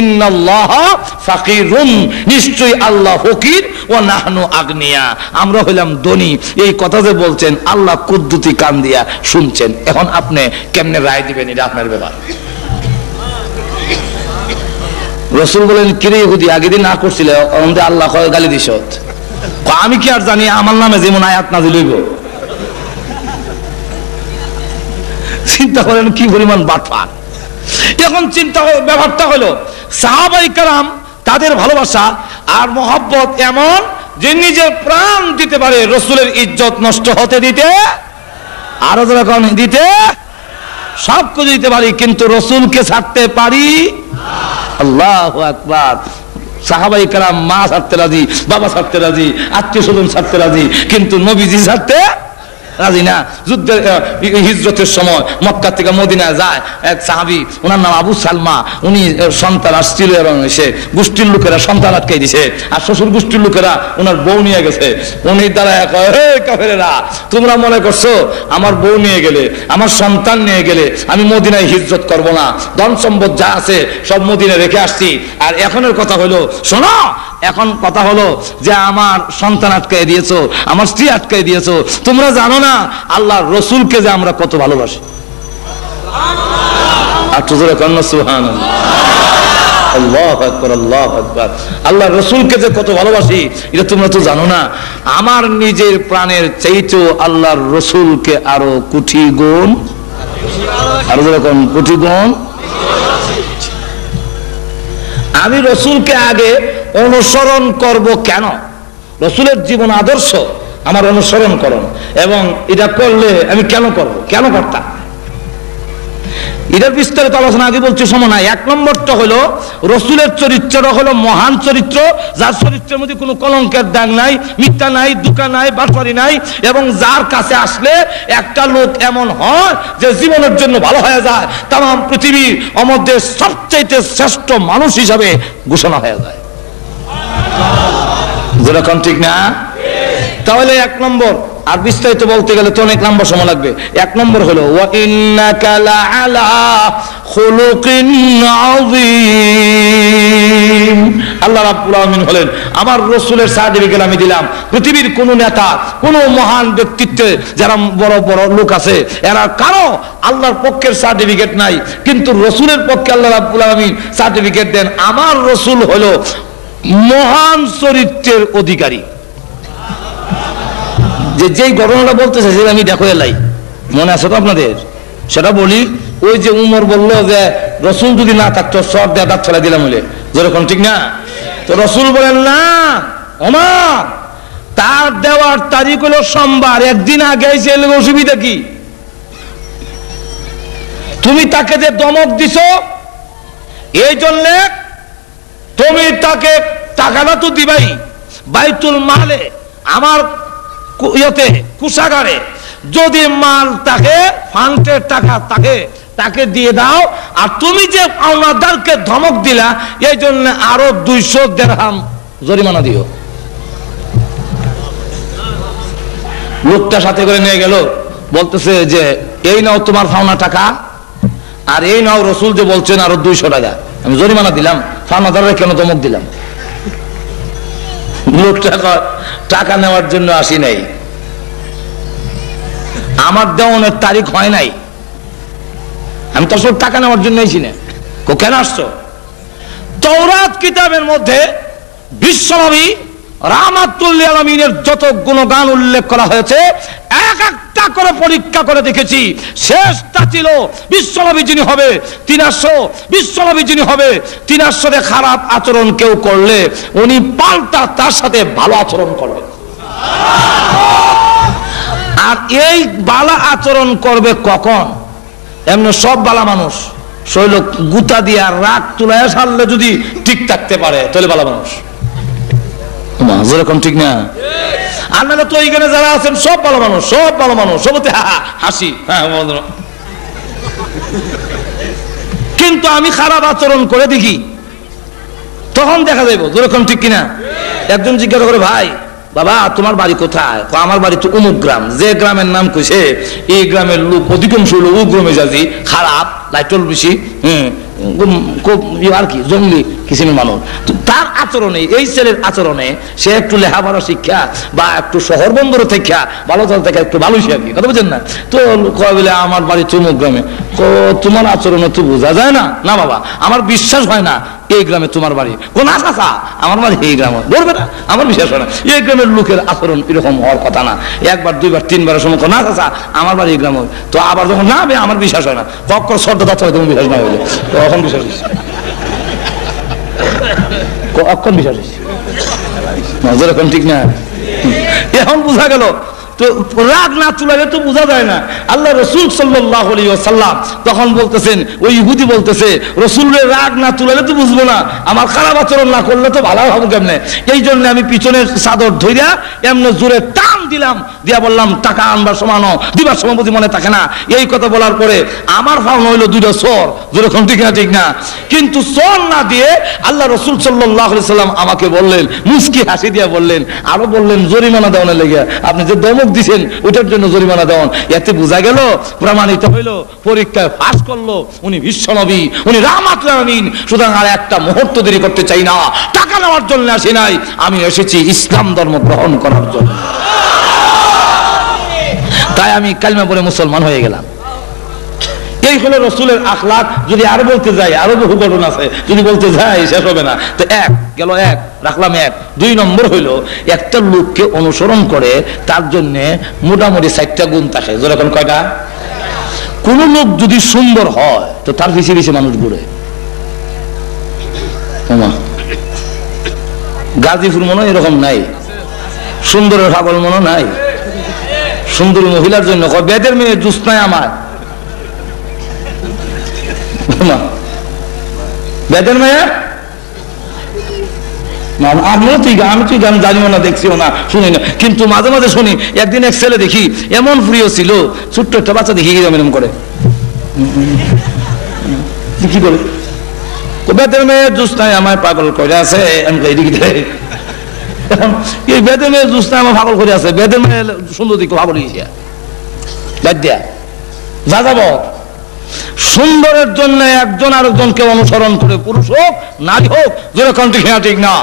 ইন্নাল্লাহা ফাকীরুন, নিশ্চয়ই আল্লাহ ফকির, ওয়া নাহনু আগনিয়া, আমরা হইলাম ধনী। এই কথা যে বলছেন আল্লাহ কুদ্দুতি কান দিয়া শুনছেন। এখন আপনি কেমনে রায় দিবেন, এটা আপনার ব্যাপার। রাসূল বলেন কিরে ইহুদি, আগে দিন না করছিলে, আমাদের আল্লাহ কয় গালি দিছ। আমি কি আর জানি আমার নামে যেমন আয়াত নাযিল হইব। চিন্তা করেন কি পরিমাণ বাটপার। এখন চিন্তা ব্যাপারটা হলো সাহাবায়ে কেরাম তাদের ভালোবাসা আর মহব্বত এমন যে নিজের প্রাণ দিতে পারে রাসূলের ইজ্জত নষ্ট হতে দিতে, আরো যখন দিতে সব কিছু দিতে পারি, কিন্তু রাসূলকে ছাড়তে পারি। আল্লাহু আকবার। সাহাবায়ে কেরাম মা ছাড়তে রাজি, বাবা ছাড়তে রাজি, আত্মীয় স্বজন ছাড়তে রাজি, কিন্তু নবীজি ছাড়তে রাজি না। যুদ্ধের হিজরতের সময় মক্কা থেকে মদিনায় যায় এক সাহাবী, ওনার নাম আবু সালমা। উনি সন্তান আসছিল এবং সে গোষ্ঠীর লোকেরা সন্তান আটকাই দিছে, আর শ্বশুর গোষ্ঠীর লোকেরা ওনার বউ নিয়ে গেছে। উনি দাঁড়ায় কয়, হে কাফেরেরা, তোমরা মনে করছো আমার বউ নিয়ে গেলে, আমার সন্তান নিয়ে গেলে আমি মদিনায় হিজরত করব না, ধন সম্পদ যা আছে সব মদিনায় রেখে আসছি। আর এখনের কথা হলো, শোনো, এখন কথা হলো যে আমার সন্তান আটকাই দিয়েছো, আমার স্ত্রী আটকাই দিয়েছো। তোমরা জানো না আল্লাহর রাসূলকে যে আমরা কত ভালোবাসি। আল্লাহু আকবার, আল্লাহু আকবার। আল্লাহর রাসূলকে যে কত ভালোবাসি এটা তোমরা তো জানো না। আমার নিজের প্রাণের চাইতেও আল্লাহর রাসূলকে আরো কোটি গুণ, আরো যেরকম কোটি গুণ। আমি রাসূলকে আগে অনুসরণ করব কেন? রাসূলের জীবন আদর্শ আমার অনুসরণ করুন, এবং এটা করলে আমি কেন করব, কেন করতাম, এটার বিস্তারিত আলোচনা আগে বলছি, সময় নাই। এক নম্বরটা হলো রাসূলের চরিত্রটা হলো মহান চরিত্র, যার চরিত্রের মধ্যে কোনো কলঙ্কের দাগ নাই, মিথ্যা নাই, ধোঁকা নাই, বাটপারি নাই, এবং যার কাছে আসলে একটা লোক এমন হয় যে জীবনের জন্য ভালো হয়ে যায়, তাম পৃথিবীর মধ্যে সবচাইতে শ্রেষ্ঠ মানুষ হিসাবে ঘোষণা হয়ে যায়। যেরকম ঠিক না? তাহলে এক নম্বর, আর বিস্তারিত বলতে গেলে তো অনেক লম্বা সময় লাগবে। এক নম্বর হলো ওয়া ইন্নাকা লাআলা খুলুকিন আযীম। আল্লাহ রাব্বুল আলামিন হলেন আমার রাসূলের সার্টিফিকেট আমি দিলাম। পৃথিবীর কোন নেতা, কোন মহান ব্যক্তিত্ব যারা বড় বড় লোক আছে, এরা কারো আল্লাহর পক্ষের সার্টিফিকেট নাই, কিন্তু রাসূলের পক্ষে আল্লাহ রাব্বুল আলামিন সার্টিফিকেট দেন। আমার রাসূল হলো মহান চরিত্রের অধিকারী। যেই ঘটনাটা বলতেছে সেটা আমি দেখো এলাই, মনে আছে তো আপনাদের? সেটা বলি, ওই যে উমর বললো যে রসুল যদি না থাকতো সব দিয়ে দাঁত ফেলা দিলাম বলে, যেরকম, ঠিক না? তো রসুল বলেন না ওমর, তার দেওয়ার তারিখ হলো সোমবার, একদিন আগে এসে এলে অসুবিধা কি? তুমি তাকে যে দমক দিছো এই জন্যে তুমি তাকে টাকাটা তো দিবাই, বাইতুল মালে আমার ইয়েতে কুষাগারে যদি মাল থাকে, ফান্ডের টাকা থাকে, তাকে দিয়ে দাও। আর তুমি যে পাওনাদারকে ধমক দিলা এই জন্য আরো 200 দিরহাম জরিমানা দিও। লোকটা সাথে করে নিয়ে গেল, বলতেছে যে এই নাও তোমার পাওনা টাকা, আর এই নাও রসুল যে বলছেন আরো 200 টাকা, আমি জরিমানা দিলাম, পাওনাদাররা কেন ধমক দিলাম? লোকটা টাকা নেওয়ার জন্য আসি নাই, আমার দেওয়ানের তারিখ হয় নাই, আমি তো সব টাকা নেওয়ার জন্য আইছি না। কেন আসছো? তাওরাত কিতাবের মধ্যে বিশ্বনবী রাহমাতুল লিল আলামিনের যত গুণগান উল্লেখ করা হয়েছে এক একটা করে পরীক্ষা করে দেখেছি। শেষটা ছিল বিশ্বনবী যিনি হবে 300, বিশ্বনবী যিনি হবে 300 খারাপ আচরণ কেউ করলে উনি পাল্টা তার সাথে ভালো আচরণ করবেন। আর এই বালা আচরণ করবে কখন? এমনি সব বালা মানুষ শৈল গুতা দিয়া রাগ তুলায় সারলে যদি ঠিক থাকতে পারে তাহলে বালা মানুষ, যেরকম, ঠিক না? আর নাহলে তো এইখানে যারা আছেন সব ভালো মানুষ, সব ভালো মানুষ, সবতে হাসি, কিন্তু আমি খারাপ আচরণ করে দেখি তখন দেখা যাইব, যেরকম, ঠিক কিনা? একজন জিজ্ঞাসা করে, ভাই বাবা তোমার বাড়ি কোথায়? আমার বাড়ি তো অমুক গ্রাম। যে গ্রামের নাম কইছে এই গ্রামের লোক অধিকাংশ লোক উগ্র মেজাজি, খারাপ, লাইটল বেশি, আর কি জঙ্গলি কিসিমের মানুষ। তার আচরণে, এই ছেলের আচরণে সে একটু লেখাপড়া শিক্ষা বা একটু শহর বন্দরে থেকে ভালো দল থেকে একটু ভালো আর কি, কথা বুঝছেন না? তো কয় বলে আমার বাড়ি চমুক গ্রামে। তোমার আচরণে তো বোঝা যায় না। না বাবা, আমার বিশ্বাস হয় না এই গ্রামে তোমার বাড়ি। কোন আশা, আমার বাড়ি এই গ্রামে, বলবে না, আমার বিশ্বাস হয় না। এই গ্রামের লোকের আচরণ এরকম হওয়ার কথা না। একবার, দুইবার, তিনবারের সময় না চাচা আমার বাড়ি এই গ্রামে। তো আবার যখন না আমার বিশ্বাস হয় না, পক্কর শর্ত দাঁড়াতে তুমি বিশ্বাস না হইলে তখন বিশ্বাস হয়েছে, অক্ষণ বিশ্বাস হয়েছে, যেরকম, ঠিক না? এখন বোঝা গেল তো রাগ না তুলালে তো বোঝা যায় না। আল্লাহ রসুল সাল্লাল্লাহু আলাইহি ওয়াসাল্লাম তখন বলতেছেন, ওই ইহুদি বলতেছে রসুলের রাগ না তুলালে তো বুঝবো না, আমার খারাপ আচরণ না করলে তো ভালো হবো কেমনে? এই জন্য আমি পিছনের চাদর ধইরা এমনি জোরে টান দিলাম, দিয়া বললাম টাকা আনবার সমান দিবার সময় বুঝি মনে থাকে না। এই কথা বলার পরে আমার ফাউন হইলো 2টা চোর, যেরকম, ঠিক না? ঠিক না? কিন্তু চোর না দিয়ে আল্লাহ রসুল সাল্লাল্লাহু আলাইহি ওয়াসাল্লাম আমাকে বললেন, মুস্কি হাসি দিয়া বললেন, আরো বললেন জরিমানা দেওয়ার লেগে, আপনি যে দমক দিচ্ছেন ওটার জন্য জরিমানা দেওয়ান। এতে বোঝা গেল, প্রমাণিত হইল, পরীক্ষায় পাস করলো উনি বিশ্বনবী, উনি রাহমাতুল আলামিন। সুতরাং আর একটা মুহূর্ত দেরি করতে চাই না, টাকা নেওয়ার জন্য আসি নাই, আমি এসেছি ইসলাম ধর্ম গ্রহণ করার জন্য। তাই আমি কালিমা পড়ে মুসলমান হয়ে গেলাম। এই হলো রসুলের আখলাক। যদি আরো বলতে যাই আরো বহু ঘটনা আছে, যদি বলতে যাই শেষ হবে না। তো এক গেল, এক রাখলাম, এক। 2 নম্বর হইলো একটা লোককে অনুসরণ করে তার জন্য মোটামুটি 4টা গুণ থাকে। যেরকম, কয়টা? কোন লোক যদি সুন্দর হয় তো তার পিছিয়ে পিছিয়ে মানুষ ঘুরে। গাজীপুর মনে এরকম নাই, সুন্দরের পাগল মনে নাই। সুন্দর মহিলার জন্য বেদের মেয়ে জুস নাই আমার, বেদের মেয়ে আমি তুই গান জানিও না, দেখছিও না, শুনি না, কিন্তু মাঝে মাঝে শুনি। একদিন এক ছেলে দেখি এমন প্রিয় ছিল, ছোট্ট একটা বাচ্চা দেখি এরকম করে, কি করে বেদের মেয়ে জুস নাই আমায় পাগল করে আছে। এই বেদের মেয়ে জুস নাই আমার পাগল করে আছে, বেদের মেয়ে সুন্দর দিকে পাগল হয়েছে। যা যাব সুন্দরের জন্য একজন আরেকজনকে অনুসরণ করে, পুরুষ হোক নারী হোক, যেরকম, ঠিক না?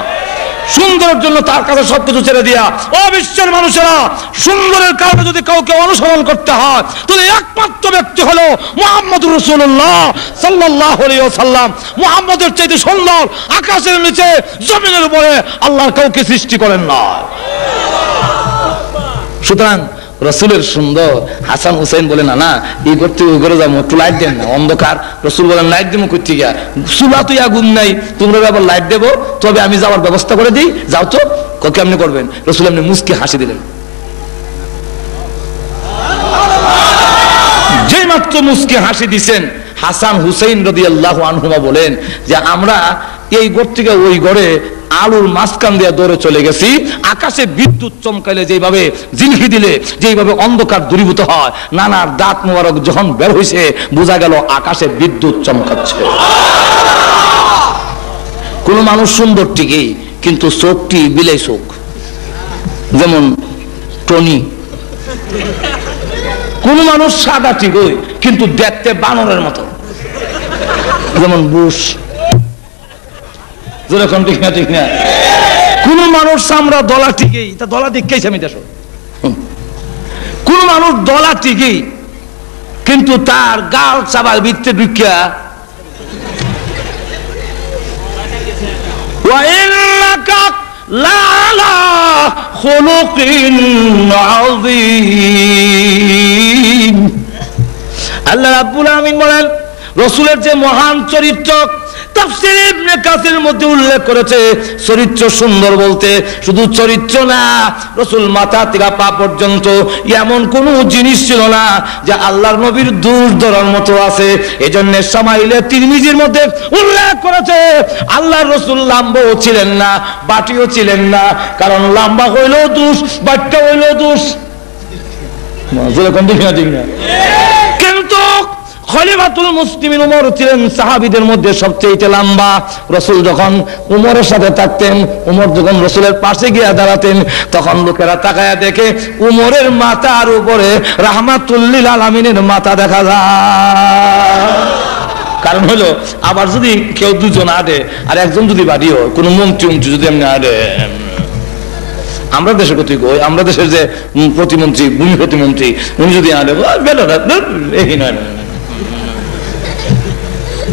সুন্দরের জন্য তার কাছে সবকিছু ছেড়ে দিয়া, ও বিশ্বের মানুষেরা, সুন্দরের কারণে যদি কাউকে অনুসরণ করতে হয় তাহলে একমাত্র ব্যক্তি হলো মুহাম্মদুর রাসূলুল্লাহ সাল্লাল্লাহু আলাইহি ওয়াসাল্লাম। মুহাম্মদের চাইতে সুন্দর আকাশের নিচে জমিনের উপরে আল্লাহ কাউকে সৃষ্টি করেন না। সুতরাং রসুলের সুন্দর। হাসান হুসাইন বলে না না, এই ঘর থেকে ওই ঘরে যাবো, একটু লাইট দেন না, অন্ধকার। রসুল বলেন লাইট দেবো কই থেকে, চুলা তুই আগুন নাই, তোমরা আবার লাইট দেবো, তবে আমি যাওয়ার ব্যবস্থা করে দিই, যাও তো। কেমনি করবেন? রসুল এমনি মুস্কি হাসি দিলেন। যে মাত্র মুস্কি হাসি দিছেন, হাসান হুসাইন রাদিয়াল্লাহু আনহুমা বলেন যে আমরা এই ঘর থেকে ওই ঘরে আলুর মাঝখান দিয়ে দৌড়ে চলে গেছি। আকাশে বিদ্যুৎ চমকাইলে যেভাবে জিলকি দিলে যেভাবে অন্ধকার দূরীভূত হয়, নানার দাঁত মোবারক যখন বের হয়েছে বোঝা গেল আকাশে বিদ্যুৎ চমকাচ্ছে। কোন মানুষ সুন্দর ঠিকই, কিন্তু চোখটি বিলাই চোখ, যেমন টনি। কোন মানুষ সাদা ঠিকই, কিন্তু দেখতে বানরের মতো, যেমন বুশ। যেরকম ঠিক না, ঠিক না? কোন মানুষ চামড়া দলা ঠিকই, তা দলা দেখেছি আমি দেশ। কোন মানুষ দলা ঠিকই, কিন্তু তার গাল চাবার বৃত্তে ঢুকিয়া আল্লাহ রাব্বুল আমিন বলেন রাসূলের যে মহান চরিত্র, তাফসীর ইবনে কাসির মধ্যে উল্লেখ করেছে চরিত্র সুন্দর বলতে শুধু চরিত্র না, রাসূল মাথা থেকে পা পর্যন্ত এমন কোন জিনিস ছিল না যে আল্লাহর নবীর দোষ ধরার মতো আছে। এজন্য শামাইলে তিরমিজির মধ্যে উল্লেখ করেছে আল্লাহর রাসূল লম্বাও ছিলেন না, বাটিও ছিলেন না, কারণ লম্বা হইলেও দোষ, বাটটা হইলেও দোষ। কিন্তু খলিফাতুল মুসলিমিন ওমর ছিলেন সাহাবীদের মধ্যে সবচেয়ে লম্বা। রাসূল যখন ওমরের সাথে থাকতেন, ওমর যখন রাসূলের পাশে গিয়ে দাঁড়াতেন, তখন লোকেরা তাকায়া দেখে ওমরের মাথার উপরে রাহমাতুল লিল আলামিনের মাথা দেখা যায়। কারণ হলো আবার যদি কেউ দুজন আডে আর একজন যদি বাড়িও কোনো মন্ত্রী যদি এমনি আডে, আমরা দেশের কথা কই, আমরা দেশের যে প্রতিমন্ত্রী, ভূমি প্রতিমন্ত্রী, উনি যদি আডে এই নয়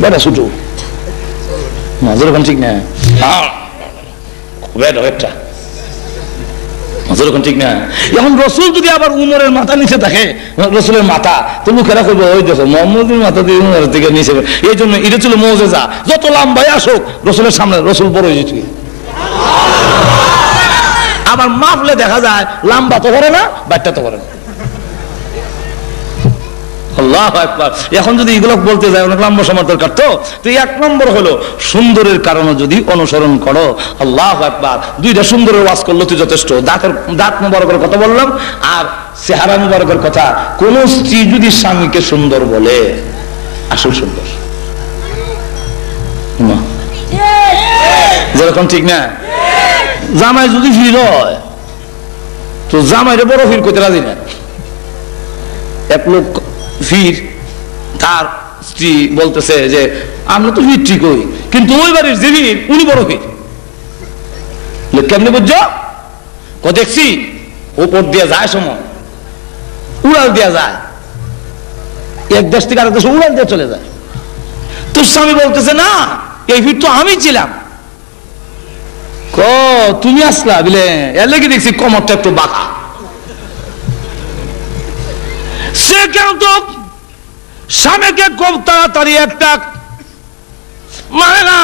বেটা ছুটু না, যেরকম ঠিক না, যেরকম ঠিক না। এখন রসুল যদি আবার উমরের মাথা নিচে থাকে, রসুলের মাথা, তো লোকেরা করবে ওই দেখো মোহাম্মদের মাথা দিয়ে উমরের থেকে নিচে। এই জন্য এটা ছিল মুজিজা, যত লম্বাই আসুক রসুলের সামনে রসুল বড় হয়ে যেত। আবার মাপলে দেখা যায় লম্বা তো করে না, বাচ্চা তো করে না। আল্লাহু আকবার। এখন যদি এগুলো বলতে যায় অনেক লম্বা সময় দরকার, তো এক নম্বর হলো সুন্দরের কারণে যদি অনুসরণ করো, আল্লাহু আকবার। দুইটা সুন্দরের ওয়াজ করলো তুই যথেষ্ট। দাঁত মুবারকের কথা বললাম আর চেহারা মুবারকের কথা। কোন স্ত্রী যদি স্বামীকে সুন্দর বলে, আসল সুন্দর যেরকম ঠিক না। জামাই যদি ফির হয় তো জামাইরে বড় ফির করতে রাজি না। এক লোক ফির, তার স্ত্রী বলতেছে যে আমরা তো ফির ঠিক হই, কিন্তু ওই বাড়ির যে ফির উনি বড় ফির। কেমনি বুঝছো? দেখছি ওপর দিয়ে যায় সময় উড়াল দিয়া যায়, এক দেশ থেকে আরেক দেশে উড়াল দিয়ে চলে যায়। তোর স্বামী বলতেছে না, এই ফির তো আমি ছিলাম। তুমি আসলা বলে এর লেগে দেখছি কমরটা একটু বাঁকা। সে কিন্তু স্বামীকে খুব তাড়াতাড়ি একটা মানে না,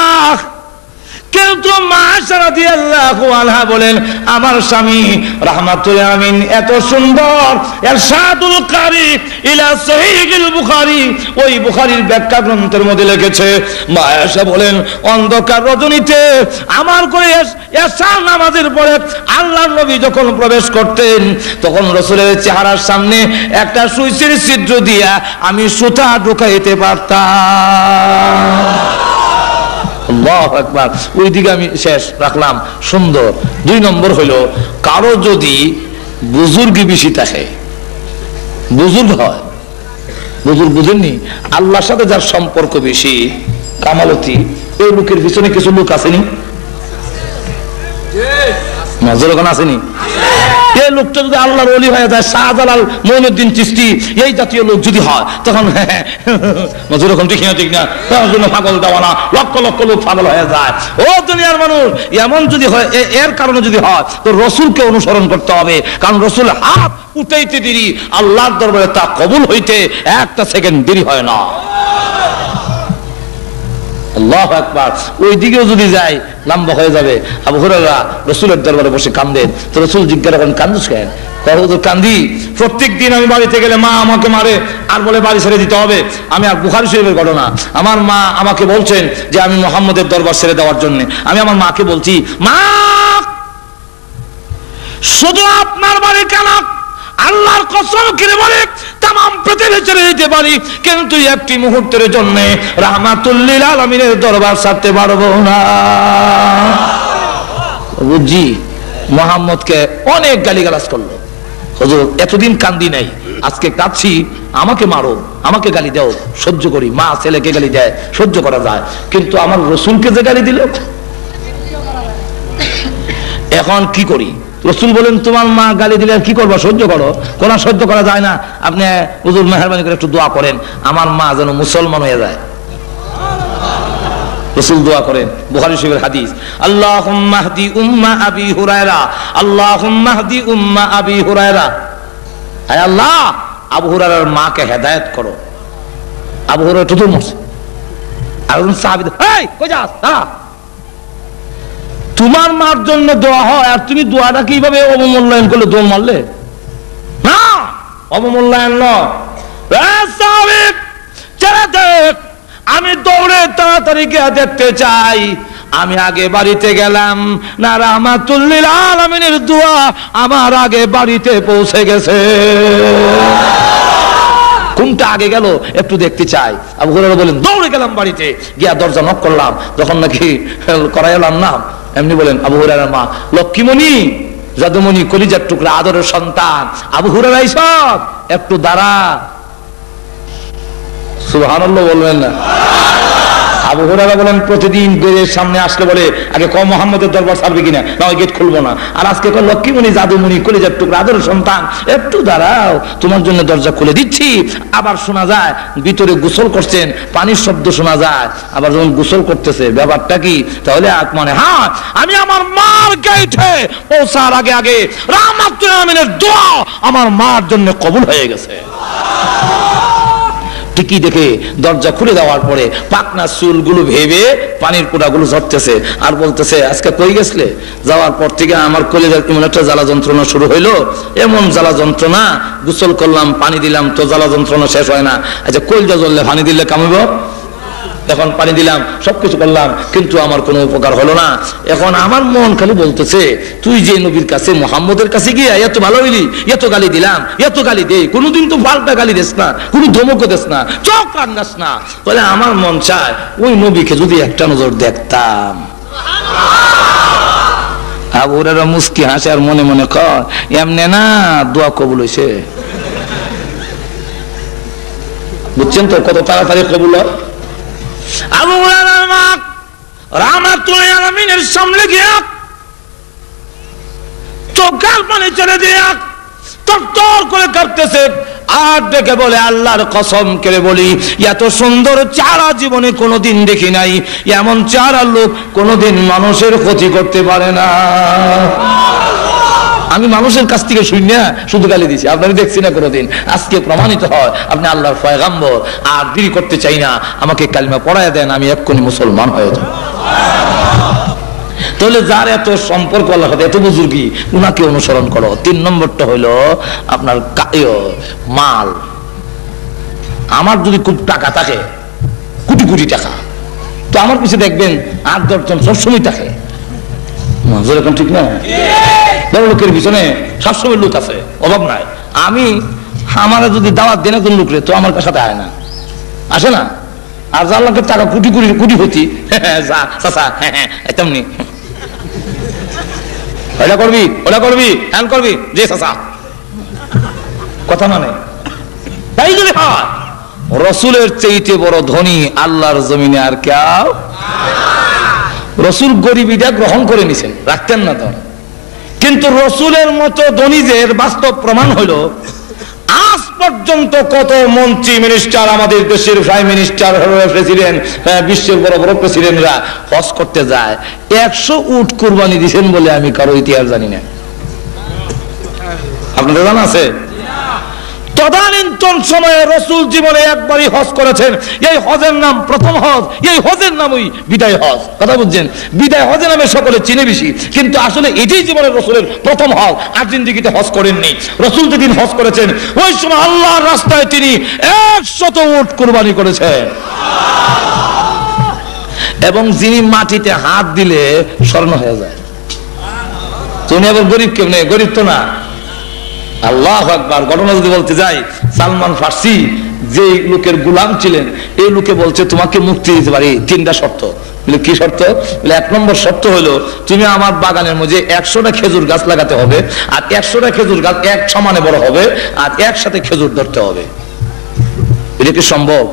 কিন্তু মা রাদিয়াল্লাহু আনহা বলেন আমার স্বামী রাহমাতুল আমিন এত সুন্দর। ইরশাদুল কারি ইলা সহিহুল বুখারী, ওই বুখারীর ব্যাখ্যা গ্রন্থের মধ্যে লিখেছে মা আয়েশা বলেন অন্ধকার রজনীতে আমার করে এশা নামাজের পরে আল্লাহর নবী যখন প্রবেশ করতেন, তখন রাসূলের চেহারার সামনে একটা সুইচের ছিদ্র দিয়া আমি সুতা ঢুকাইতে পারতাম। আল্লাহু আকবার। ওই দিকে আমি শেষ রাখলাম সুন্দর। দুই নম্বর হলো কারো যদি বুজুর্গ বেশি থাকে, বুজুর্গ হয়, বুজুর্গ বুঝেননি, আল্লাহর সাথে যার সম্পর্ক বেশি, কামালতি, এই লোকের পিছনে কিছু লোক আসেনি, যখন আসেনি, এই এই লোকটা যদি আল্লাহর ওলি হয়ে যায়, শাহজালাল, মঈনুদ্দিন চিশতি এই জাতীয় লোক যদি হয়, তখন যেরকম ঠিক না, ঠিক না, তার জন্য পাগল দেওয়ানা, লক্ষ লক্ষ লোক পাগল হয়ে যায়। ও দুনিয়ার মানুষ, এমন যদি হয়, এর কারণে যদি হয়, তো রসুলকে অনুসরণ করতে হবে। কারণ রসুল হাত উঠাইতে দেরি, আল্লাহর দরবারে তা কবুল হইতে একটা সেকেন্ড দেরি হয় না। আল্লাহু আকবার। ওই দিকেও যদি যায় লম্বা হয়ে যাবে। আবু হুরায়রা রাসূলের দরবারে বসে কাঁদেন, তো রাসূল জিজ্ঞাসা করেন, কান্দুস কেন? কান্দি, প্রত্যেক দিন আমি বাড়িতে গেলে মা আমাকে মারে আর বলে বাড়ি ছেড়ে দিতে হবে। আমি আর বুখারী শরীফের ঘটনা, আমার মা আমাকে বলছেন যে আমি মুহাম্মদের দরবার ছেড়ে দেওয়ার জন্য। আমি আমার মাকে বলছি, মা শুধু আপনার বাড়ি কেন, আল্লাহর কসম করে বলে তামাম পৃথিবী ছেড়ে দিতে পারি, কিন্তু একটি মুহূর্তের জন্য রাহমাতুল লিল আলামিনের দরবার ছাড়তে পারবো না। বুঝি মুহাম্মদকে অনেক গালিগালাজ করলো। হুজুর এতদিন কান্দি নাই, আজকে কাঁদছি, আমাকে মারো, আমাকে গালি দাও, সহ্য করি। মা ছেলেকে গালি দেয়, সহ্য করা যায়, কিন্তু আমার রসুলকে যে গালি দিল, এখন কি করি? রসুল বলেন, তোমার মা গালি দিলে কি করবো? সহ্য করো। কোন সহ্য করা যায় না। আপনি হুজুর মেহরবানি করে একটু দোয়া করেন, আমার মা যেন মুসলমান হয়ে যায়। রসুল দোয়া করেন, বুখারী শরীফের হাদিস, আল্লাহুম্মা হদি উম্মা আবি হুরায়রা, আল্লাহুম্মা হদি উম্মা আবি হুরায়রা। আয় আল্লাহ, আবু হুরায়রার মাকে হেদায়েত করো। আবু হুরায়রা তো মরছে। আর সাহাবী, এই কই যাস? তোমার মার জন্য দোয়া হয়, আর তুমি দোয়াটা কিভাবে অবমূল্যায়ন করলে? দোল মারলে না, অবমূল্যায়ন নয়। আমি দৌড়ে তাড়াতাড়ি গিয়ে দেখতে চাই, আমি আগে বাড়িতে গেলাম না রাহমাতুল লিল আলামিনের দোয়া আমার আগে বাড়িতে পৌঁছে গেছে। কোনটা আগে গেল একটু দেখতে চাই। আবু হুরায়রা বলেন, দৌড়ে গেলাম বাড়িতে, গিয়া দরজা নক করলাম, যখন নাকি করাইলাম না, এমনি বলেন আবু হুরায়রার মা, লক্ষ্মীমণি, জাদুমণি, কলিজার টুকরা, আদরের সন্তান আবু হুরায়রা, সব একটু দাঁড়া। সুবহানাল্লাহ বলবেন না? আবু হুরায়রা বলেন, প্রতিদিন গেটের সামনে আসলে বলে আগে কম মুহাম্মদের দরবার ছাড়বে কিনা, না ওই গেট খুলবো না। আর আজকে কয়, লক্ষ্মীমণি, জাদুমণি, কলিজার টুকরা, আদরের সন্তান, একটু দাঁড়াও, তোমার জন্য দরজা খুলে দিচ্ছি। আবার শোনা যায় ভিতরে গোসল করছেন, পানির শব্দ শোনা যায়। আবার যখন গোসল করতেছে, ব্যাপারটা কি? তাহলে মানে হ্যাঁ, আমি আমার মার গেটে পৌঁছার আগে আগে রাহমাতুল আলামিনের দোয়া আমার মার জন্য কবুল হয়ে গেছে। ঠিকই দেখে দরজা খুলে দেওয়ার পরে পাকনা চুলগুলো ভেবে পানির পোড়াগুলো ঝরতেছে, আর বলতেছে, আজকে কই গেছলে? যাওয়ার পর থেকে আমার কলিজার এমন একটা জ্বালা যন্ত্রণা শুরু হইলো, এমন জ্বালা যন্ত্রণা, গোসল করলাম, পানি দিলাম, তো জ্বালা যন্ত্রণা শেষ হয় না। আচ্ছা, কলিজা জ্বললে পানি দিলে কামিব? এখন পানি দিলাম, সবকিছু করলাম, কিন্তু আমার কোনো উপকার হলো না। এখন আমার মন খালি বলতেছে, তুই যে নবীর কাছে, মুহাম্মদের কাছে গিয়ে এত ভালো হইলি, এত গালি দিলাম, এত গালি দে, কোনোদিন তো পাল্টা গালি দিস না, কোনো ধমকও দিস না, চোখ রাঙাস না। বলে আমার মন চায় ওই নবীকে যদি একটা নজর দেখতাম। আবু হুরায়রা মুস্কি হাসে আর মনে মনে কয়, এমনে না দোয়া কবুল হইছে। বুঝছেন তো কত তাড়াতাড়ি কবুল হয়? আবু হুরায়রার মা রাহমাতুল আলামিনের সামনে গিয়া চোখের পানি ছেড়ে দিয়া তরতর করে কাঁদতেছে, আর দেখে বলে, আল্লাহর কসম করে বলি, এত সুন্দর চেহারা জীবনে কোনোদিন দেখি নাই, এমন চেহারার লোক কোনোদিন মানুষের ক্ষতি করতে পারে না। আমি মানুষের কাছ থেকে শুনি না, শুধু গালি দিছি, আপনাকে দেখছি না কোনোদিন। আজকে প্রমাণিত হয় আপনি আল্লাহর পয়গাম্বর। আর দেরি করতে চাই না, আমাকে কালিমা পড়ায় দেন, আমি এক্ষুনি মুসলমান হয়ে যাব। তাহলে যার এত সম্পর্ক আল্লাহর সাথে, এত বুজুর্গি, উনাকে অনুসরণ করো। 3 নম্বরটা হইলো আপনার মাল। আমার যদি খুব টাকা থাকে, কোটি কোটি টাকা, তো আমার পিছে দেখবেন 8-10 জন সবসময় থাকে। যেরকম ঠিক না, বড় লোকের পিছনে সবসময় লোক আছে, অভাব নাই। আমি আমার যদি দাওয়াত দেন একজন লোকরে, তো আমার সাথে আয় না, আসে না। আর যার লোকের টাকা কোটি কোটি কোটি হতি, তেমনি ওটা করবি, ওটা করবি, হ্যান করবি, যে চাচা কথা মানে। তাই যদি হয়, রসুলের চাইতে বড় ধনী আল্লাহর জমিনে আর কেউ। রসুল গরিবিটা গ্রহণ করে নিছেন, রাখতেন না তো। কিন্তু রসুলের মতো ধনীদের বাস্তব প্রমাণ হলো আজ পর্যন্ত কত মন্ত্রী মিনিস্টার, আমাদের দেশের প্রাইম মিনিস্টার, প্রেসিডেন্ট, বিশ্বের বড় বড় প্রেসিডেন্টরা হজ করতে যায়, 100 উট কুরবানি দিয়েছেন বলে আমি কারো ইতিহাস জানি না। আপনাদের জানা আছে? তদানীন্তন সময়ে রসুল জীবনে একবারই হজ করেছেন। এই হজের নাম প্রথম হজ, এই হজের নামই বিদায় হজ। কথা বুঝছেন? বিদায় হজের নামে সকলে চিনে বেশি, কিন্তু আসলে এটাই জীবনের রসুলের প্রথম হজ। আর জিন্দিগিতে হজ করেননি। রসুল যেদিন হজ করেছেন ওই সময় আল্লাহর রাস্তায় তিনি 100 উট কুরবানি করেছেন। এবং যিনি মাটিতে হাত দিলে স্বর্ণ হয়ে যায়। তুমি আবার গরিব কেমনে? গরিব তো না। আল্লাহু আকবার। ঘটনা যদি বলতে যাই, সালমান ফার্সি যে লোকের গোলাম ছিলেন, এই লোকে বলছে তোমাকে মুক্তি দিতে পারি 3টা শর্ত। বলে কি শর্ত? বলে 1 নম্বর শর্ত হলো তুমি আমার বাগানের মধ্যে 100টা খেজুর গাছ লাগাতে হবে, আর 100টা খেজুর গাছ এক সমানে বড় হবে, আর একসাথে খেজুর ধরতে হবে। এটা কি সম্ভব?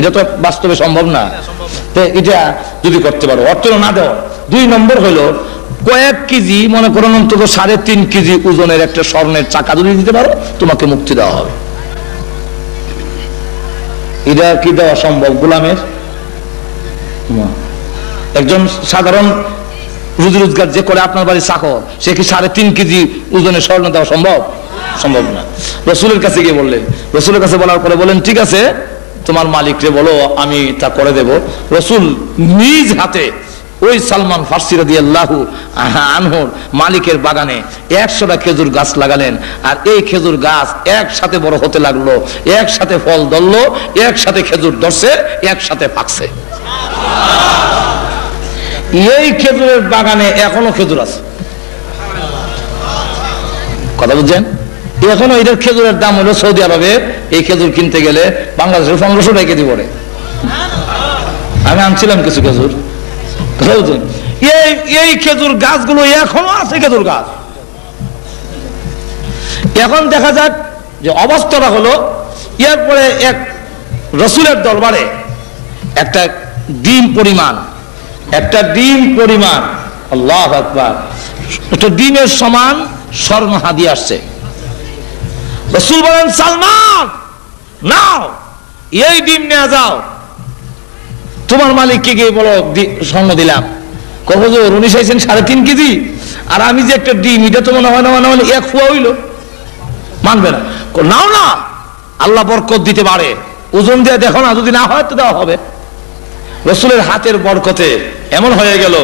এটা তো বাস্তবে সম্ভব না। এটা যদি করতে পারো, অর্থ না দেওয়া। 2 নম্বর হলো কয়েক কেজি, মনে করেন অন্তত 3.5 কেজি ওজনের একটা স্বর্ণের চাকা যদি দিতে পারো, তোমাকে মুক্তি দেওয়া হবে। এটা কি দেওয়া সম্ভব গোলামের? একজন সাধারণ রুজি রোজগার যে করে আপনার বাড়ির চাকর, সে কি 3.5 কেজি ওজনের স্বর্ণ দেওয়া সম্ভব? সম্ভব না। রসুলের কাছে গিয়ে বললেন, রসুলের কাছে বলার পরে বলেন ঠিক আছে তোমার মালিকরে বলো আমি তা করে দেব। রসুল নিজ হাতে ওই সালমান ফার্সি রাদিয়াল্লাহু আনহুর মালিকের বাগানে 100টা খেজুর গাছ লাগালেন, আর এই খেজুর গাছ একসাথে বড় হতে লাগলো, একসাথে ফল ধরলো, একসাথে খেজুর ধরছে, একসাথে পাকছে। এই খেজুরের বাগানে এখনো খেজুর আছে। কথা বুঝছেন? এখনো এটার খেজুরের দাম হলো সৌদি আরবে এই খেজুর কিনতে গেলে বাংলাদেশের 1500 টাকা কেজি পড়ে। আমি আনছিলাম কিছু খেজুর। এই খেজুর গাছগুলো এখনো আছে, খেজুর গাছ। এখন দেখা যাক যে অবস্থাটা হলো, এরপরে এক রসুলের দরবারে একটা ডিম পরিমাণ আল্লাহু আকবার, একটা ডিমের সমান স্বর্ণ হাদিয়া আসছে। রসুল বলেন সালমান নাও এই ডিম নিয়ে যাও, তোমার মালিককে গিয়ে বলো স্বর্ণ দিলাম। কবজোর উনি চাইছেন 3.5 কেজি, আর আমি যে একটা ডিম, এটা তো মনে হয় না মানে 1 ফুয়া হইল, মানবে না। নাও না, আল্লাহ বরকত দিতে পারে, ওজন দিয়ে দেখো না, যদি না হয় তো দেওয়া হবে। রসুলের হাতের বরকতে এমন হয়ে গেল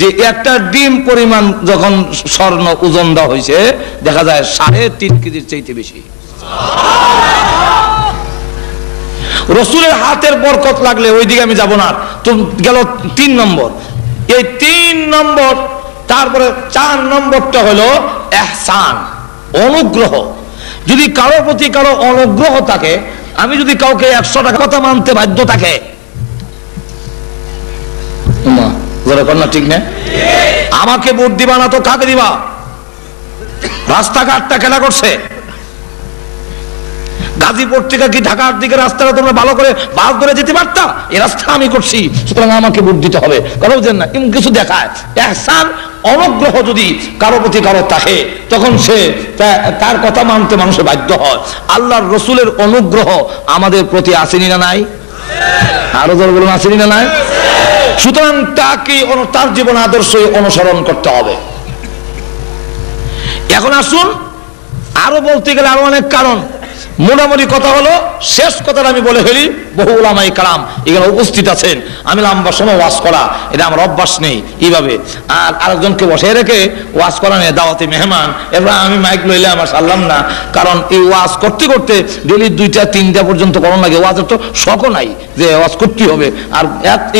যে একটা ডিম পরিমাণ যখন স্বর্ণ ওজন দেওয়া হয়েছে, দেখা যায় 3.5 কেজির চাইতে বেশি। রসুলের হাতের বরকত লাগলে ওই দিকে আমি যাব না। তো গেল 3 নম্বর। এই 3 নম্বর, তারপরে 4 নম্বরটা হলো ইহসান, অনুগ্রহ। যদি কারোর প্রতি কারো অনুগ্রহ থাকে, আমি যদি কাউকে 100 টাকা কথা মানতে বাধ্য থাকে, ঠিক না? আমাকে ভোট দিবা না তো কাকে দিবা? রাস্তাঘাটটা খেলা করছে। গাজীপুর থেকে কি ঢাকার দিকে রাস্তাটা তোমরা ভালো করে বাস ধরে যেতে পারতা? এই রাস্তা আমি করছি, সুতরাং আমাকে ভোট দিতে হবে। কথা বুঝছেন না? এমন কিছু দেখায়। ইহসান, অনুগ্রহ যদি কারো প্রতি কারো থাকে, তখন সে তার কথা মানতে মানুষের বাধ্য হয়। আল্লাহর রসুলের অনুগ্রহ আমাদের প্রতি আসেনি না নাই? আরো জোরে বলুন, আসেনি না নাই? সুতরাং তাকে তার জীবন আদর্শ অনুসরণ করতে হবে। এখন আসুন, আরো বলতে গেলে আরো অনেক কারণ। মোটামুটি কথা হলো, শেষ কথাটা আমি বলে ফেলি। বহু উলামায়ে কেরাম এখানে উপস্থিত আছেন। আমি লম্বা সময় ওয়াজ করা, এটা আমার অভ্যাস নেই এইভাবে। আর আরেকজনকে বসে রেখে ওয়াজ করা নেই, দাওয়াতে মেহমান। এবার আমি মাইক লইলে আমার সারলাম না, কারণ এই ওয়াজ করতে করতে ডেলি 2টা 3টা পর্যন্ত করার লাগে। ওয়াজের তো শখও নাই যে ওয়াজ করতেই হবে। আর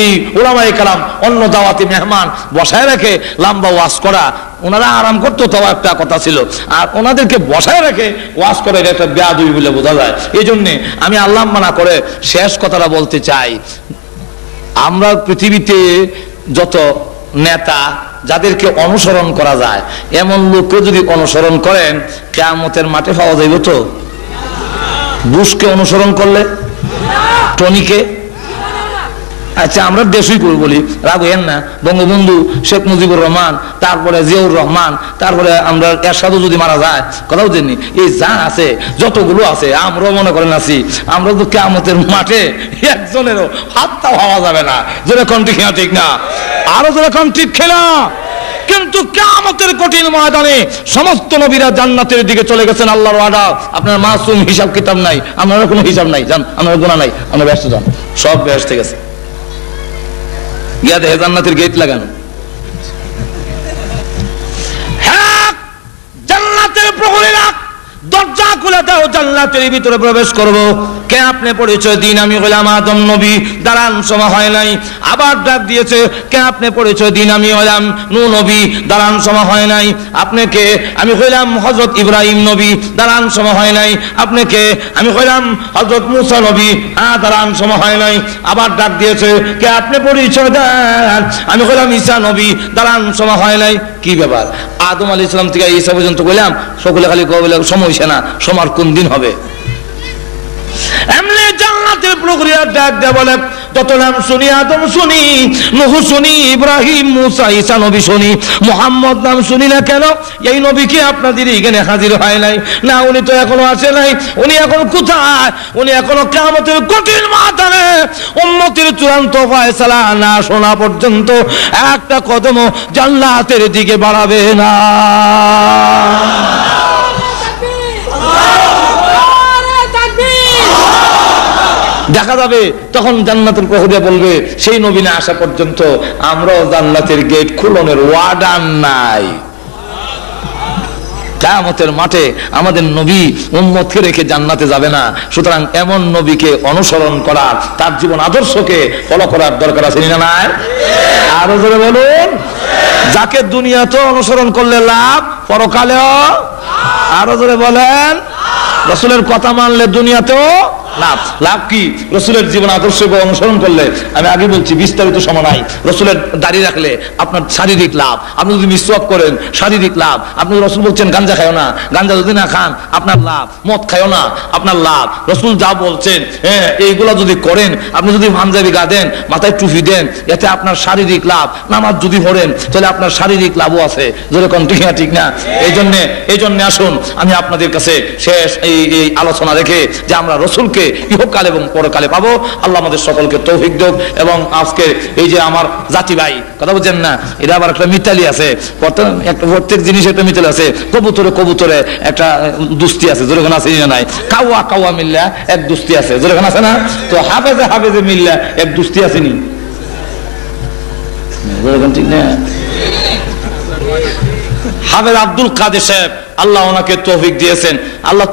এই উলামায়ে কেরাম অন্য দাওয়াতে মেহমান বসায় রেখে লম্বা ওয়াজ করা, ওনারা আরাম করতো তাও একটা কথা ছিল, আর ওনাদেরকে বসায় রেখে ওয়াজ করে একটা বেয়াদবি বলে বোঝা যায়। এই জন্যে আমি আল্লাহ মানা করে শেষ কথাটা বলতে চাই। আমরা পৃথিবীতে যত নেতা, যাদেরকে অনুসরণ করা যায়, এমন লোককে যদি অনুসরণ করেন, কিয়ামতের মাঠে পাওয়া যাইব তো? বুশকে অনুসরণ করলে, টনিকে, আচ্ছা আমরা দেশই করে বলি, রাগ হইেন না, বঙ্গবন্ধু শেখ মুজিবুর রহমান, তারপরে জিয়াউর রহমান, তারপরে আমরা এরশাদও যদি মারা যায়, কথা বুঝেননি, এই যা আছে যতগুলো আছে আমরাও মনে করেন আছি, আমরা তো কিয়ামতের মাঠে একজনেরও হাতটা হওয়া যাবে না। যেরকম ঠিক না, ঠিক না, আরো যেরকম ঠিক খেলা। কিন্তু কিয়ামতের কঠিন ময়দানে সমস্ত নবীরা জান্নাতের দিকে চলে গেছেন, আল্লাহর ওয়াদা। আপনার মাসুম, হিসাব কিতাব নাই, আপনার কোনো হিসাব নাই, জান আপনার গুনাহ নাই, আমরা ব্যস্ত যান, সব ব্যস্ত গেছে। গিয়া দেখে জান্নাতের গেট লাগানো, হ্যাঁ জান্নাতের প্রহরীরা দরজা খুলে দাও, জান্নাতের ভিতরে প্রবেশ করব। কে আপনি পরিচয় দিন, আমি হলাম আদম নবী। দাঁড়ান, সময় হয় নাই, আবার ডাক দিয়েছে, কে আপনি পরিচয় দিন, আমি হলাম নূহ নবী। দাঁড়ান, সময় হয় নাই, আপনি কে, আমি হইলাম হযরত ইব্রাহিম নবী। দাঁড়ান, সময় হয় নাই, আপনি কে, আমি হইলাম হযরত মূসা নবী। দাঁড়ান, সময় হয় নাই, আবার ডাক দিয়েছে, কে আপনি পরিচয় দেন, আমি হইলাম ঈসা নবী। দাঁড়ান, সময় হয় নাই। কি ব্যাপার, আদম আলাইহিস সালাম থেকে ঈসা পর্যন্ত কইলাম, সকলে খালি কইলে সময় না, সমার কোন দিন হবে? এমনি জান্নাতের প্রক্রিয়া ডাক দেয়া বলে, যত নাম শুনি, আদম শুনি, নূহ শুনি, ইব্রাহিম, মূসা, ঈসা নবী শুনি, মুহাম্মদ নাম শুনি না কেন? এই নবী কি আপনাদের এখানে হাজির হয় নাই? না, উনি তো এখনো আসে নাই। উনি এখন কোথায়? উনি এখনো কিয়ামতের কঠিন ময়দানে উম্মতের চূড়ান্ত ফয়সালা না শোনা পর্যন্ত একটা কদমও জান্নাতের দিকে বাড়াবে না। দেখা যাবে তখন জান্নাতের প্রহরীরা বলবে, সেই নবী না আসা পর্যন্ত আমরাও জান্নাতের গেট খুলনের ওয়ার্ডার নাই। কিয়ামতের মাঠে আমাদের নবী উম্মতকে রেখে জান্নাতে যাবে না। সুতরাং এমন নবীকে অনুসরণ করার, তার জীবন আদর্শকে ফলো করার দরকার আছে না নাই? আরো জোরে বলুন, যাকে দুনিয়াতেও অনুসরণ করলে লাভ, পরকালেও। আরো জোরে বলেন, রাসূলের কথা মানলে দুনিয়াতেও লাভ। লাভ কি? রাসূলের জীবন আদর্শকে অনুসরণ করলে, আমি আগে বলছি বিস্তারিত সময় নাই, রাসূলের দাড়ি রাখলে আপনার শারীরিক লাভ, আপনি যদি মিসওয়াক করেন শারীরিক লাভ, আপনি রাসূল বলছেন গাঞ্জা খাও না, গাঞ্জা যদি না খান আপনার লাভ, মদ খাও না আপনার লাভ, রাসূল যা বলছেন এইগুলা যদি করেন, আপনি যদি পাঞ্জাবি গাদেন, মাথায় টুপি দেন, এতে আপনার শারীরিক লাভ। নামাজ যদি পড়েন তাহলে আপনার শারীরিক লাভও আছে। যেরকম ঠিক না, ঠিক না? এই জন্য আসুন আমি আপনাদের কাছে শেষ এই আলোচনা রেখে যে আমরা রাসূলকে ইহকাল এবং পরকালে পাবো, আল্লাহ আমাদের সকলকে তৌফিক দেন। এবং আজকে এই যে আমার জাতি ভাই, কথা বলছেন না, এটা আবার একটা মিতালি আছে, প্রত্যেক জিনিস একটা মিতালি আছে। কবুতরে একটা দুস্তি আছে, যেরকম আছে নাই, কাওয়া কাওয়া মিল্লা এক দুস্তি আছে, যেরকম আছে না? তো হাফেজে মিল্লা এক দুস্তি আসেনি, যেরকম ঠিক না? হাফেজ আব্দুল কাদের সাহেব, আল্লাহ ওনাকে তৌফিক দিয়েছেন, আল্লাহ